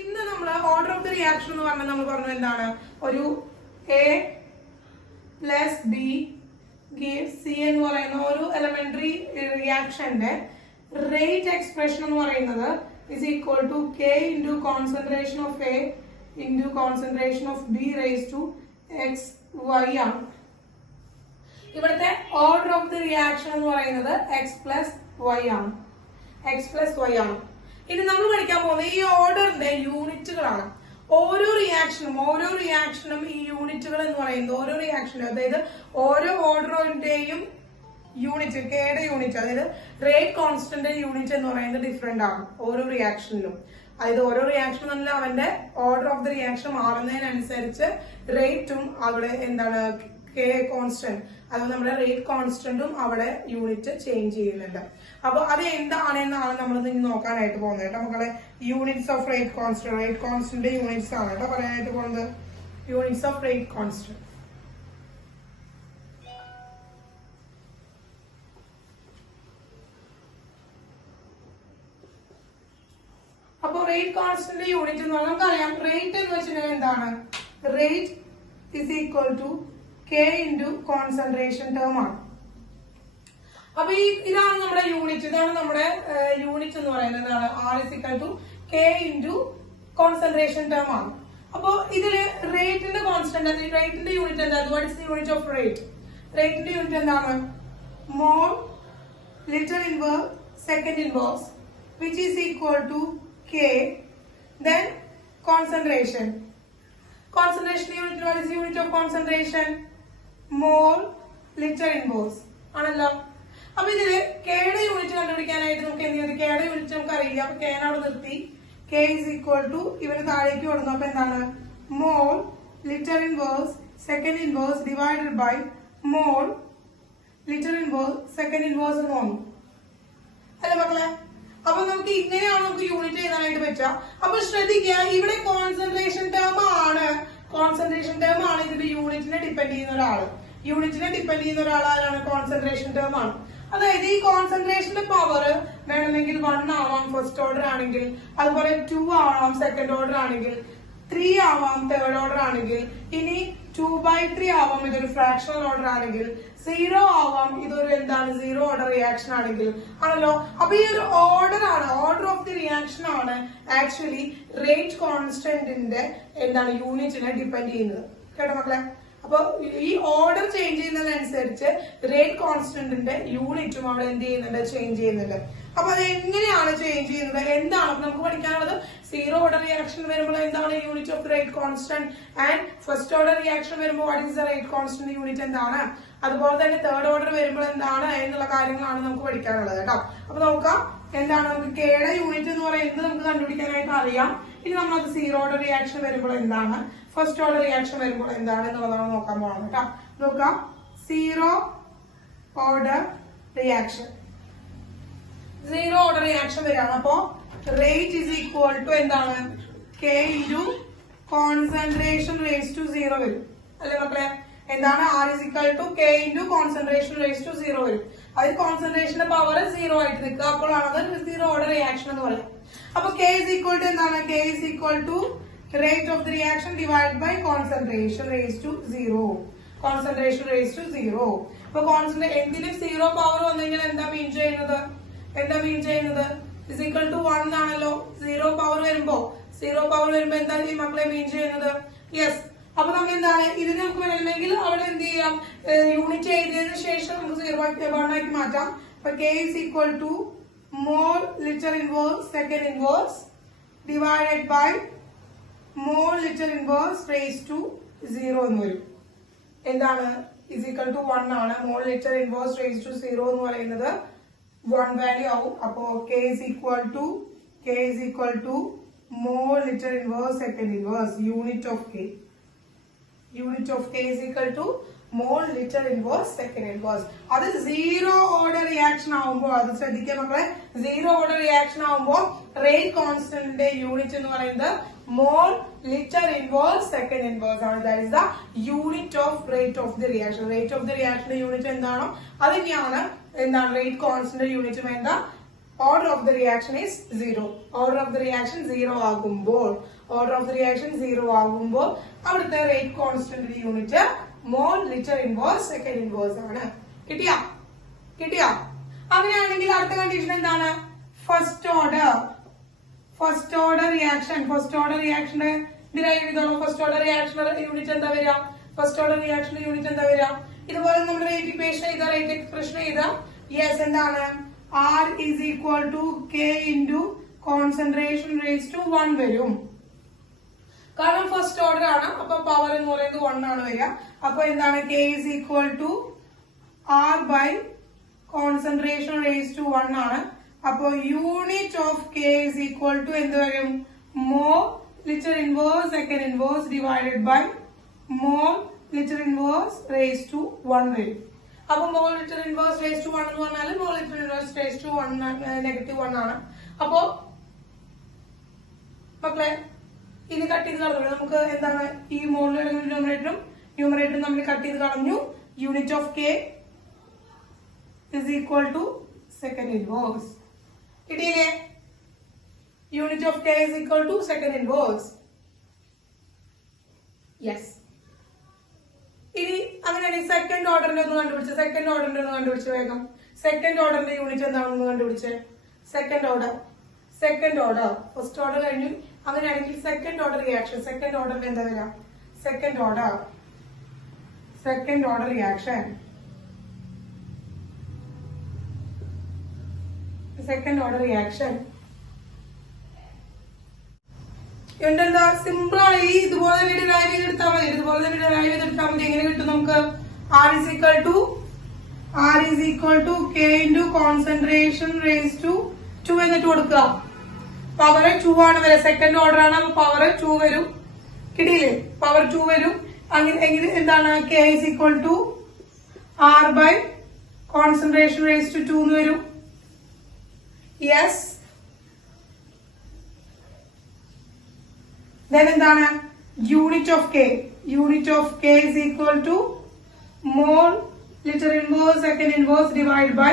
ഇന്ന് നമ്മൾ order of the reaction എന്ന് പറഞ്ഞാൽ നമ്മൾ പറഞ്ഞു എന്താണ് ഒരു A plus B gives C എന്ന് പറയുന്ന ഒരു എലമെന്ററി റിയാക്ഷന്റെ റേറ്റ് എക്സ്പ്രഷൻ എന്ന് പറയുന്നത് is equal to k into concentration of A into concentration of B raised to x y ആണ്. ഇവിടുത്തെ ഓർഡർ ഓഫ് ദി റിയാക്ഷൻ എന്ന് പറയുന്നത് x പ്ലസ് വൈ ആണ്. x പ്ലസ് വൈ ആണ്. ഇനി നമ്മൾ പഠിക്കാൻ പോകുന്നത് ഈ ഓർഡറിന്റെ യൂണിറ്റുകളാണ്. ഓരോ റിയാക്ഷനും ഈ യൂണിറ്റുകൾ എന്ന് പറയുന്നത് ഓരോ റിയാക്ഷനും, അതായത് ഓരോ ഓർഡറിന്റെയും യൂണിറ്റ്, കെയുടെ യൂണിറ്റ്, അതായത് റേറ്റ് കോൺസ്റ്റന്റ് യൂണിറ്റ് എന്ന് പറയുന്നത് ഡിഫറെന്റ് ആണ് ഓരോ റിയാക്ഷനിലും. അതായത് ഓരോ റിയാക്ഷൻ തന്നെ അവന്റെ ഓർഡർ ഓഫ് ദി റിയാക്ഷൻ മാറുന്നതിനനുസരിച്ച് റേറ്റും അവിടെ എന്താണ് കെ കോൺസ്റ്റന്റ്, അത് നമ്മുടെ റേറ്റ് കോൺസ്റ്റന്റും അവിടെ യൂണിറ്റ് ചേഞ്ച് ചെയ്യുന്നുണ്ട്. അപ്പൊ അത് എന്താണെന്നാണ് നമ്മൾ ഇനി നോക്കാനായിട്ട് പോകുന്നത് കേട്ടോ മക്കളെ. Units of rate constant units ആണ് കേട്ടോ പറയാനായിട്ട് പോകുന്നത്. Units of rate constant. അപ്പൊ റേറ്റ് കോൺസ്റ്റന്റ് യൂണിറ്റ് എന്ന് പറഞ്ഞാൽ നമുക്കറിയാം റേറ്റ് എന്ന് വെച്ചിട്ടുണ്ടെങ്കിൽ എന്താണ്, rate is equal to K into concentration term ആണ്. അപ്പൊ ഇതാണ് നമ്മുടെ യൂണിറ്റ്, ഇതാണ് നമ്മുടെ യൂണിറ്റ് എന്ന് പറയുന്നത് എന്താണ്, R is equal to K into concentration term ആണ്. അപ്പൊ ഇതില് റേറ്റിന്റെ കോൺസ്റ്റന്റ്, റേറ്റിന്റെ യൂണിറ്റ് എന്താണ്, what is the unit of rate? റേറ്റിന്റെ യൂണിറ്റ് എന്താണ്, mole litre inverse second inverse which is equal to K, then concentration. Concentration unit, what is the unit of concentration? Mole liter inverse ആണല്ലോ. അപ്പൊ ഇതില് കെയുടെ unit കണ്ടുപിടിക്കാനായിട്ട് നമുക്ക് എന്ത് ചെയ്യും, കെയുടെ യൂണിറ്റ് നമുക്ക് അറിയില്ല. അപ്പൊ കെ അവിടെ നിർത്തി, കെ ഇസ് ഈക്വൽ ടു ഇവര് താഴേക്ക് കൊടുന്നു. അപ്പൊ എന്താണ്, mole litre inverse second inverse divided by mole litre inverse second inverse എന്ന് തോന്നുന്നു അല്ലെ മക്കളെ. അപ്പൊ നമുക്ക് ഇങ്ങനെയാണ് നമുക്ക് യൂണിറ്റ് ചെയ്യാനായിട്ട് പറ്റുക. അപ്പൊ ശ്രദ്ധിക്കുക, ഇവിടെ കോൺസെൻട്രേഷൻ ടേം ആണ് ഇതിന്റെ യൂണിറ്റിനെ ഡിപ്പെൻഡ് ചെയ്യുന്ന ഒരാള്. യൂണിറ്റിനെ ഡിപ്പെൻഡ് ചെയ്യുന്ന ഒരാൾ ആരാണ്, കോൺസെൻട്രേഷൻ ടേം ആണ്. അതായത് ഈ കോൺസെൻട്രേഷന്റെ പവർ വേണമെങ്കിൽ 1 ആവാം ഫസ്റ്റ് ഓർഡർ ആണെങ്കിൽ, അതുപോലെ 2 ആവാം സെക്കൻഡ് ഓർഡർ ആണെങ്കിൽ, 3 ആവാം തേർഡ് ഓർഡർ ആണെങ്കിൽ, ഇനി 2/3 ആവാം ഇതൊരു ഫ്രാക്ഷണൽ ഓർഡർ ആണെങ്കിൽ, 0 ആവാം ഇതൊരു എന്താണ് 0 ഓർഡർ റിയാക്ഷൻ ആണെങ്കിൽ ആണല്ലോ. അപ്പൊ ഈ ഒരു ഓർഡർ ആണ്, ഓർഡർ ഓഫ് ദി റിയാക്ഷൻ ആണ് ആക്ച്വലി റേറ്റ് കോൺസ്റ്റന്റിന്റെ എന്താണ് യൂണിറ്റിനെ ഡിപ്പെൻഡ് ചെയ്യുന്നത് കേട്ടോ മക്കളെ. അപ്പൊ ഈ ഓർഡർ ചേഞ്ച് ചെയ്യുന്നതിനനുസരിച്ച് റേറ്റ് കോൺസ്റ്റന്റിന്റെ യൂണിറ്റും അവിടെ എന്ത് ചെയ്യുന്നുണ്ട്, ചേഞ്ച് ചെയ്യുന്നുണ്ട്. അപ്പൊ അത് എങ്ങനെയാണ് ചേഞ്ച് ചെയ്യുന്നത്, എന്താണ് നമുക്ക് പഠിക്കാനുള്ളത്. 0 ഓർഡർ റിയാക്ഷൻ വരുമ്പോൾ എന്താണ് unit of rate constant, and first order reaction വരുമ്പോൾ what is the rate constant unit എന്താണ്, അതുപോലെ തന്നെ തേർഡ് ഓർഡർ വരുമ്പോൾ എന്താണ് എന്നുള്ള കാര്യങ്ങളാണ് നമുക്ക് പഠിക്കാനുള്ളത് കേട്ടോ. അപ്പൊ നോക്കാം എന്താണ്, നമുക്ക് കെയുടെ യൂണിറ്റ് എന്ന് പറയുന്നത് നമുക്ക് കണ്ടുപിടിക്കാനായിട്ട് അറിയാം. ഇനി നമ്മളത് 0 ഓർഡർ റിയാക്ഷൻ വരുമ്പോൾ എന്താണ്, ഫസ്റ്റ് ഓർഡർ റിയാക്ഷൻ വരുമ്പോൾ എന്താണ് എന്നുള്ളതാണ് നോക്കാൻ പോകുന്നത് കേട്ടോ. നോക്കാം, 0 ഓർഡർ റിയാക്ഷൻ, 0 ഓർഡർ റിയാക്ഷൻ വരികയാണ്. അപ്പോ റേറ്റ് ഇസ് ഈക്വൽ ടു എന്താണ്, K into concentration raise to 0 വരും അല്ലെ മക്കളെ. എന്താണ്, R is equal to K into concentration raise to 0 വരും. അതിൽ കോൺസെൻട്രേഷന്റെ പവർ 0 ആയിട്ട് നിൽക്കുക, അപ്പോഴാണ് അത് 0 ഓർഡർ റിയാക്ഷൻ എന്ന് പറയുന്നത്. അപ്പൊ കെ ഇസ് ഈക്വൽ ടു എന്താണ്, K is equal to rate of the reaction divide by concentration raise to 0. Concentration raise to 0. ഇപ്പൊ എന്തിനും 0 പവർ വന്നു കഴിഞ്ഞാൽ എന്താ മീൻ ചെയ്യുന്നത്, ഇസ് ഈക്വൽ ടു 1 ആണല്ലോ. 0 പവർ വരുമ്പോ എന്താ ഈ മക്കളെ മീൻ ചെയ്യുന്നത്, യെസ്. അപ്പൊ നമ്മൾ എന്താണ്, ഇതിന് നമുക്ക് വേണമെങ്കിൽ അവിടെ എന്ത് ചെയ്യാം, യൂണിറ്റ് എഴുതിയതിനു ശേഷം നമുക്ക് 0 ആക്കി മാറ്റാം. അപ്പൊ K is equal to mole litre inverse second inverse divided by mole litre inverse raise to 0 എന്ന് വരും. എന്താണ്, ഇസ് ഈക്വൽ ടു 1 ആണ്. Mole litre inverse raise to 0 എന്ന് പറയുന്നത് 1 വാല്യൂ ആവും. അപ്പോ K is equal to mole litre inverse second inverse unit of K is equal to mole litre inverse second inverse. അത് 0 order reaction ആവുമ്പോൾ, അത് ശ്രദ്ധിക്കുക മക്കളെ, 0 ഓർഡർ റിയാക്ഷൻ ആവുമ്പോൾ റേറ്റ് കോൺസ്റ്റന്റിന്റെ യൂണിറ്റ് എന്ന് പറയുന്നത് mole litre inverse second inverse ആണ്. That is the unit of rate of the reaction. Rate of the റിയാക്ഷന്റെ യൂണിറ്റ് എന്താണോ അത് തന്നെയാണ് എന്താണ് റേറ്റ് കോൺസ്റ്റന്റ് യൂണിറ്റും എന്താ order of the reaction is 0. Order of the reaction 0 ആകുമ്പോൾ അവിടുത്തെ റേറ്റ് കോൺസ്റ്റന്റ് യൂണിറ്റ് മോൾ ലിറ്റർ ഇൻവേഴ്സ് സെക്കൻഡ് ഇൻവേഴ്സ് ആണ്. കിട്ടിയാ അങ്ങനെയാണെങ്കിൽ അടുത്ത കണ്ടീഷൻ എന്താണ്? ഫസ്റ്റ് ഓർഡർ റിയാക്ഷന്റെ ഡിറൈവ് ചെയ്തോളൂ. ഫസ്റ്റ് ഓർഡർ റിയാക്ഷന്റെ യൂണിറ്റ് എന്താ വരിക? ഇതുപോലെ നമ്മൾ റേറ്റ് ഇക്വേഷൻ ചെയ്ത റേറ്റ് എക്സ്പ്രഷൻ ചെയ്ത യെസ് എന്താണ്? R is equal to K into concentration raised to 1 വരും. കാരണം ഫസ്റ്റ് ഓർഡർ ആണ്, അപ്പൊ പവർ എന്ന് പറയുന്നത് 1 ആണ് വരിക. അപ്പൊ എന്താണ്? K is equal to R by concentration raised to 1 ആണ്. അപ്പൊ unit of K is equal to എന്ത് വരും? Mole litre inverse second inverse divided by mole litre inverse raised to 1 വരും. അപ്പൊ mole litre inverse raise to 1 എന്ന് പറഞ്ഞാൽ mole litre inverse raise to 1 -1 ആണ്. അപ്പോ മക്കളെ ഇനി കട്ട് ചെയ്ത് കളഞ്ഞു. നമുക്ക് എന്താണ്? ഈ മോളിലും ന്യൂമറേറ്ററും നമ്മൾ കട്ട് ചെയ്ത് കളഞ്ഞു. Unit of K is equal to second inverse. കിട്ടിയില്ലേ? Unit of K is equal to second inverse. Yes. ഇനി അങ്ങനെയാണെങ്കിൽ സെക്കൻഡ് ഓർഡറിന്റെ ഒന്ന് കണ്ടുപിടിച്ച് വേഗം. സെക്കൻഡ് ഓർഡറിന്റെ യൂണിറ്റ് എന്താണെന്ന് കണ്ടുപിടിച്ച്. സെക്കൻഡ് ഓർഡർ ഫസ്റ്റ് ഓർഡർ കഴിഞ്ഞു. അങ്ങനെയാണെങ്കിൽ സെക്കൻഡ് ഓർഡർ റിയാക്ഷൻ. സെക്കൻഡ് ഓർഡറിന്റെ എന്താ വരിക? Second order reaction. എന്താ? സിമ്പിൾ ആണ്. ഇതുപോലെ തന്നെ ഡിറൈവ് ചെയ്തെടുത്താൽ മതി. എങ്ങനെ കിട്ടും നമുക്ക്? R is equal to K into concentration raised to 2 എന്നിട്ട് കൊടുക്കുക. പവർ 2 ആണ് വരെ. സെക്കൻഡ് ഓർഡർ ആണ്, അപ്പൊ പവർ 2 വരും. കിട്ടിയില്ലേ? പവർ 2 വരും. അങ്ങനെ എന്താണ്? K is equal to R by concentration raised to 2 എന്ന് വരും. യെസ്. then എന്താണ്? Unit of K is equal to mole litre inverse second inverse divide by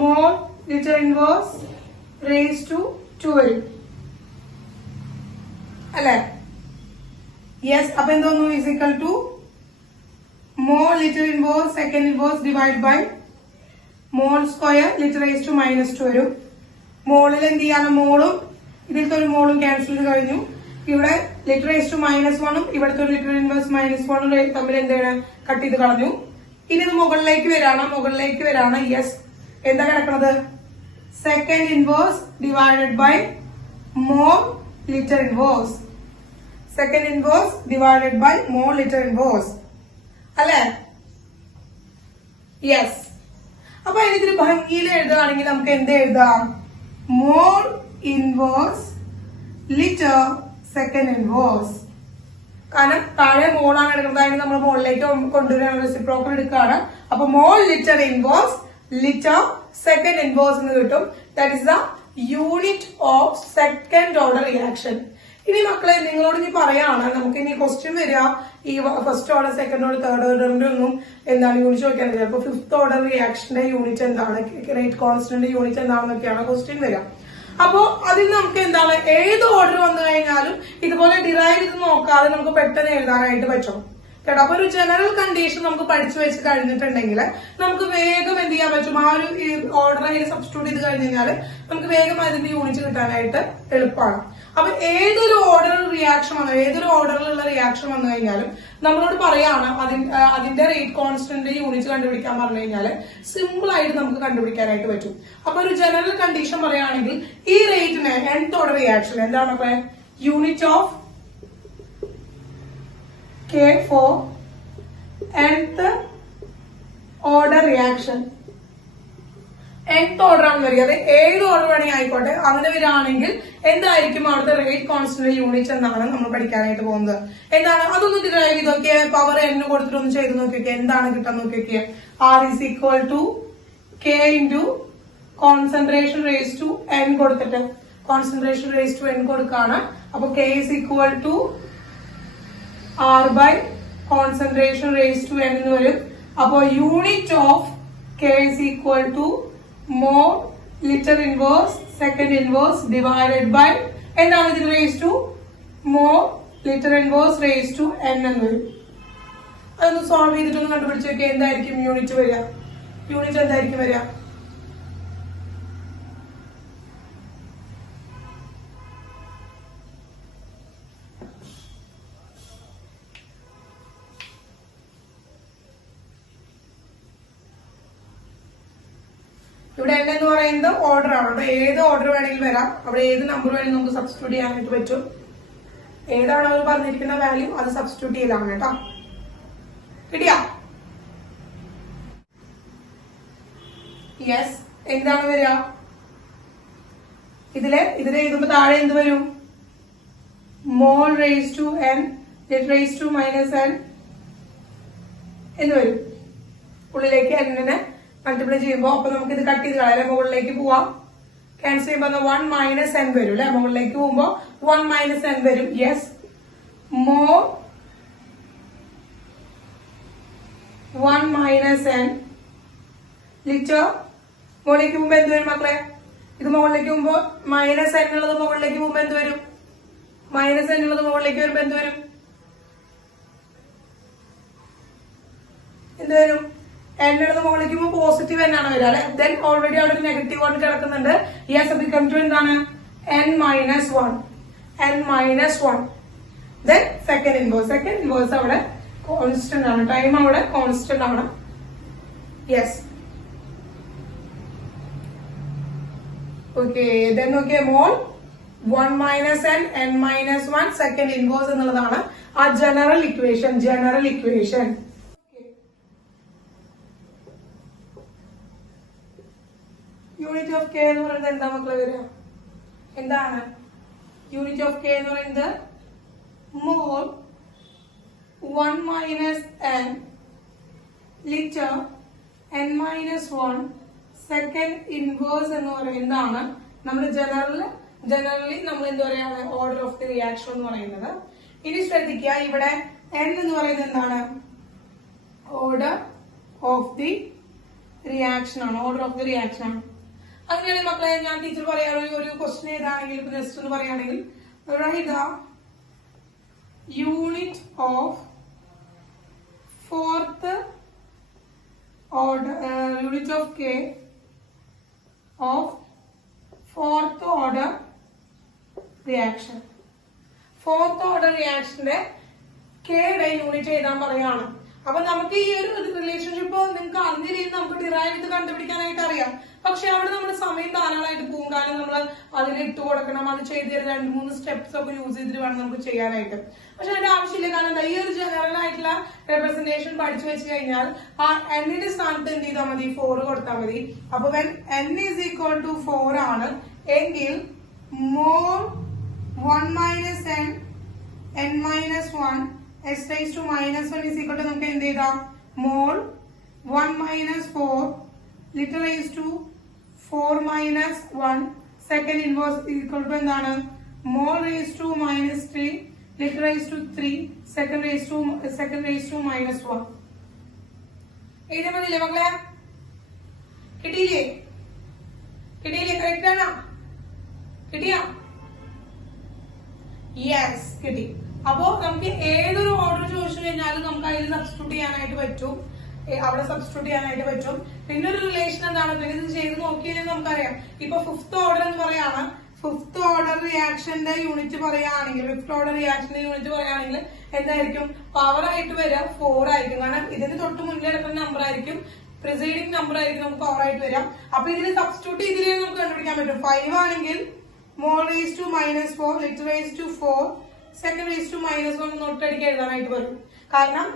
mole litre inverse raise to 2 വരും അല്ലെ? യെസ്. അപ്പൊ എന്തോന്നു? is equal to mole litre inverse second inverse divide by mole square litre raise to -2 വരും. മോളിൽ എന്ത് ചെയ്യാണ്? മോളും ഇതിലത്തെ ഒരു മോളും ക്യാൻസൽ ചെയ്ത് കഴിഞ്ഞു. ഇവിടെ ലിറ്റർ റേസ് ടു -1ഉം ഇവിടുത്തെ ഒരു ലിറ്റർ ഇൻവേഴ്സ് -1ഉം തമ്മിൽ എന്താണ്? കട്ട് ചെയ്ത് കളഞ്ഞു. ഇനി ഇത് മുകളിലേക്ക് വരാണ്. യെസ്. എന്താ കിടക്കുന്നത്? Second inverse divided by mole litre inverse. അല്ലെ? യെസ്. അപ്പൊ ഇതിന് ഭംഗിയിൽ എഴുതുകയാണെങ്കിൽ നമുക്ക് എന്ത് എഴുതാം? Mole inverse litre second inverse. കാരണം താഴെ മോളാണ് എടുക്കുന്നത്, അതിന് നമ്മൾ മോളിലേക്ക് കൊണ്ടുവരാൻ റെസിപ്രോക്കൽ എടുക്കുകയാണ്. അപ്പൊ mole litre inverse litre second inverse എന്ന് കിട്ടും. That is the unit of second order reaction. ഇനി മക്കളെ നിങ്ങളോട് ഇനി പറയാണ്, നമുക്ക് ഇനി ക്വസ്റ്റ്യൻ വരിക ഈ first order second order third ഓർഡറിന്റെ ഒന്നും എന്താണ് യൂണിറ്റ് ചോദിക്കാൻ വരിക. അപ്പൊ ഫിഫ്ത് ഓർഡർ റിയാക്ഷന്റെ യൂണിറ്റ് എന്താണ്, റേറ്റ് കോൺസ്റ്റന്റ് യൂണിറ്റ് എന്താണെന്നൊക്കെയാണ് ക്വസ്റ്റ്യൻ വരിക. അപ്പോ അതിൽ നമുക്ക് എന്താണ് ഏത് ഓർഡർ വന്നു കഴിഞ്ഞാലും ഇതുപോലെ ഡിറൈവ് ചെയ്ത് നോക്കാതെ നമുക്ക് പെട്ടെന്ന് എഴുതാനായിട്ട് പറ്റും കേട്ടോ. അപ്പൊ ഒരു ജനറൽ കണ്ടീഷൻ നമുക്ക് പഠിച്ചു വെച്ച് കഴിഞ്ഞിട്ടുണ്ടെങ്കിൽ നമുക്ക് വേഗം എന്ത് ചെയ്യാൻ പറ്റും, ആ ഒരു ഓർഡർ അതിന് സബ്സ്റ്റിറ്റ്യൂട്ട് ചെയ്ത് കഴിഞ്ഞ് കഴിഞ്ഞാൽ നമുക്ക് വേഗം അതിന്റെ യൂണിറ്റ് കിട്ടാനായിട്ട് എളുപ്പമാണ്. അപ്പൊ ഏതൊരു ഓർഡറിലുള്ള റിയാക്ഷൻ വന്നു കഴിഞ്ഞാലും നമ്മളോട് പറയാണ് അതിന്റെ റേറ്റ് കോൺസ്റ്റന്റ് യൂണിറ്റ് കണ്ടുപിടിക്കാൻ പറഞ്ഞു കഴിഞ്ഞാല് സിമ്പിൾ ആയിട്ട് നമുക്ക് കണ്ടുപിടിക്കാനായിട്ട് പറ്റും. അപ്പൊ ഒരു ജനറൽ കണ്ടീഷൻ പറയുകയാണെങ്കിൽ ഈ റേറ്റിന് nth ഓർഡർ റിയാക്ഷൻ എന്താണ് unit of K for nth order reaction. nth order ആണ് വരിക. അത് ഏത് ഓർഡർ വേണമെങ്കിൽ ആയിക്കോട്ടെ. അങ്ങനെ വരികയാണെങ്കിൽ എന്തായിരിക്കും അവിടുത്തെ റേറ്റ് കോൺസ്റ്റന്റ് യൂണിറ്റ് എന്നാണ് നമ്മൾ പഠിക്കാനായിട്ട് പോകുന്നത്. എന്താണ് അതൊന്ന് ഡിറൈവ് ചെയ്ത് നോക്കിയേ. പവർ n കൊടുത്തിട്ടൊന്ന് ചെയ്ത് നോക്കിയൊക്കെ എന്താണ് കിട്ടാൻ നോക്കിയൊക്കെ. R is equal to K into concentration raised to n കൊടുത്തിട്ട് concentration raised to n കൊടുക്കാണ്. അപ്പൊ K is equal to R by concentration raised to n എന്ന് വരും. അപ്പോ unit of K is equal to mole litre inverse second inverse divided by എന്താണ് ഇതിന് raise to mole litre inverse raise to n എന്ന് വരും. അതൊന്ന് solve ചെയ്തിട്ടൊന്ന് കണ്ടുപിടിച്ച് നോക്കിയാൽ എന്തായിരിക്കും യൂണിറ്റ് വരിക? യൂണിറ്റ് എന്തായിരിക്കും വരിക? ഇവിടെ n എന്ന് പറയുന്നത് ഓർഡർ ആണ്. അപ്പൊ ഏത് ഓർഡർ വേണമെങ്കിലും വരാം. അവിടെ ഏത് നമ്പർ വേണമെങ്കിലും നമുക്ക് സബ്സ്റ്റിറ്റ്യൂട്ട് ചെയ്യാനായിട്ട് പറ്റും. ഏതാണ് അവർ പറഞ്ഞിരിക്കുന്ന വാല്യൂ അത് സബ്സ്റ്റിറ്റ്യൂട്ട് ചെയ്യലാണ് കേട്ടോ. കിട്ടിയാ? യെസ്. എന്താണ് വരിക? ഇതില് എഴുതുമ്പോ താഴെ എന്ത് വരും? Mole raise to n litre raise to minus n എന്ന് വരും. ഉള്ളിലേക്ക് n മൾട്ടിപ്ലൈ ചെയ്യുമ്പോൾ അപ്പൊ നമുക്ക് ഇത് കട്ട് ചെയ്ത് കളയാം. മുകളിലേക്ക് പോവാം. ക്യാൻസൽ ചെയ്യുമ്പോൾ 1 മൈനസ് n വരും അല്ലെ? മുകളിലേക്ക് പോകുമ്പോ 1 മൈനസ് n വരും. Yes. More 1 minus n litre മുകളിലേക്ക് പോകുമ്പോ എന്ത് വരും മക്കളെ? ഇത് മുകളിലേക്ക് പോകുമ്പോ മൈനസ് n ഉള്ളത് മുകളിലേക്ക് പോകുമ്പോ എന്ത് വരും? മൈനസ് n ഉള്ളത് മുകളിലേക്ക് വരുമ്പോ എന്ത് വരും? എന്ത് വരും? n ഉള്ളത് മുകളിലേക്ക് പോകുമ്പോൾ പോസിറ്റീവ് n ആണ് വരിക അല്ലെ? ദെൻ ഓൾറെഡി അവിടെ ഒരു നെഗറ്റീവ് കൊണ്ട് കിടക്കുന്നുണ്ട്. യെസ്. അത് കം ടു എന്താണ്? n minus 1. n minus 1. Then second inverse അവിടെ കോൺസ്റ്റന്റ് ആണ്. ടൈം അവിടെ കോൺസ്റ്റന്റ് ആണ്. യെസ്. ഓക്കെ. ദെൻ നോക്കിയേ മോൾ 1 minus n minus 1 second inverse എന്നുള്ളതാണ് ആ general equation. Unit of K എന്ന് പറയുന്നത് എന്താ മക്കളെ വരിക? എന്താണ് യൂണിറ്റ് ഓഫ് കെ എന്ന് പറയുന്നത്? മോൾ 1 minus n litre n minus 1 second inverse എന്ന് പറയുന്നതാണ് നമ്മൾ ജനറലി നമ്മൾ എന്താ പറയാണ് ഓർഡർ ഓഫ് ദി റിയാക്ഷൻ എന്ന് പറയുന്നത്. ഇനി ശ്രദ്ധിക്കുക, ഇവിടെ n എന്ന് പറയുന്നത് എന്താണ്? ഓർഡർ ഓഫ് ദി റിയാക്ഷൻ ആണ്. അങ്ങനെയാണെങ്കിൽ മക്കളെ ഞാൻ ടീച്ചർ പറയാ ഒരു ക്വസ്റ്റ്യൻ ഏതാണെങ്കിൽ ജസ്റ്റ് ഒന്ന് പറയുകയാണെങ്കിൽ right the unit of fourth order unit of K of fourth order reaction. Fourth order റിയാക്ഷന്റെ കെയുടെ യൂണിറ്റ് എഴുതാൻ പറയാണ്. അപ്പൊ നമുക്ക് ഈ ഒരു റിലേഷൻഷിപ്പ് നിങ്ങൾക്ക് അറിഞ്ഞില്ലെങ്കിൽ നമുക്ക് ഡിറൈവ് ചെയ്ത് കണ്ടുപിടിക്കാനായിട്ട് അറിയാം. പക്ഷെ അവിടെ നമ്മുടെ സമയം ധാരാളമായിട്ട് പോകും. കാരണം നമ്മൾ അതിൽ ഇട്ട് കൊടുക്കണം, അത് ചെയ്ത് 2-3 സ്റ്റെപ്സ് ഒക്കെ യൂസ് ചെയ്തിട്ട് വേണം നമുക്ക് ചെയ്യാനായിട്ട്. പക്ഷെ അതിന്റെ ആവശ്യമില്ല. കാരണം ഈ ഒരു ജനറൽ ആയിട്ടുള്ള റെപ്രസെന്റേഷൻ പഠിച്ചു വെച്ച് കഴിഞ്ഞാൽ ആ എന്നിന്റെ സ്ഥാനത്ത് എന്ത് ചെയ്താൽ മതി? 4 കൊടുത്താൽ മതി. അപ്പൊ when n is equal to 4 ആണ് എങ്കിൽ mole 1 minus n minus 1 s raised to minus 1 is equal to നമുക്ക് എന്ത് ചെയ്താം? Mole 1 minus 4 litre raised to 4 minus 1 second inverse equal to എന്താണ്? Mole raised to minus 3 litre raised to 3 second raised to minus 1. എഴുതാൻ മതിയില്ലേ മക്കളെ? കിട്ടിയില്ലേ? Correct ആണോ? കിട്ടിയാ? Yes, കിട്ടി. അപ്പോ നമുക്ക് ഏതൊരു ഓർഡർ ചോദിച്ചു കഴിഞ്ഞാലും നമുക്ക് അതിൽ സബ്സ്റ്റിറ്റ്യൂട്ട് ചെയ്യാനായിട്ട് പറ്റും. പിന്നെ ഒരു റിലേഷൻ എന്താണ്? പിന്നെ ഇത് ചെയ്ത് നോക്കിയാൽ നമുക്കറിയാം. ഇപ്പൊ ഫിഫ്ത് ഓർഡർ എന്ന് പറയാണ്. ഫിഫ്ത് ഓർഡർ റിയാക്ഷന്റെ യൂണിറ്റ് പറയുകയാണെങ്കിൽ എന്തായിരിക്കും? പവർ ആയിട്ട് വരിക 4 ആയിരിക്കും. കാരണം ഇതിന് തൊട്ട് മുന്നിൽ എടുക്കുന്ന നമ്പർ ആയിരിക്കും, പ്രിസൈഡിംഗ് നമ്പർ ആയിരിക്കും നമുക്ക് പവർ ആയിട്ട് വരാം. അപ്പൊ ഇതിന് സബ്സ്റ്റിറ്റ്യൂട്ട് ചെയ്തില്ലേ നമുക്ക് കണ്ടുപിടിക്കാൻ പറ്റും. 5 ആണെങ്കിൽ mole raise to minus 4 litre raise to 4 second raise to minus 1 ഒട്ടടിക്ക് എഴുതാനായിട്ട് വരും. കാരണം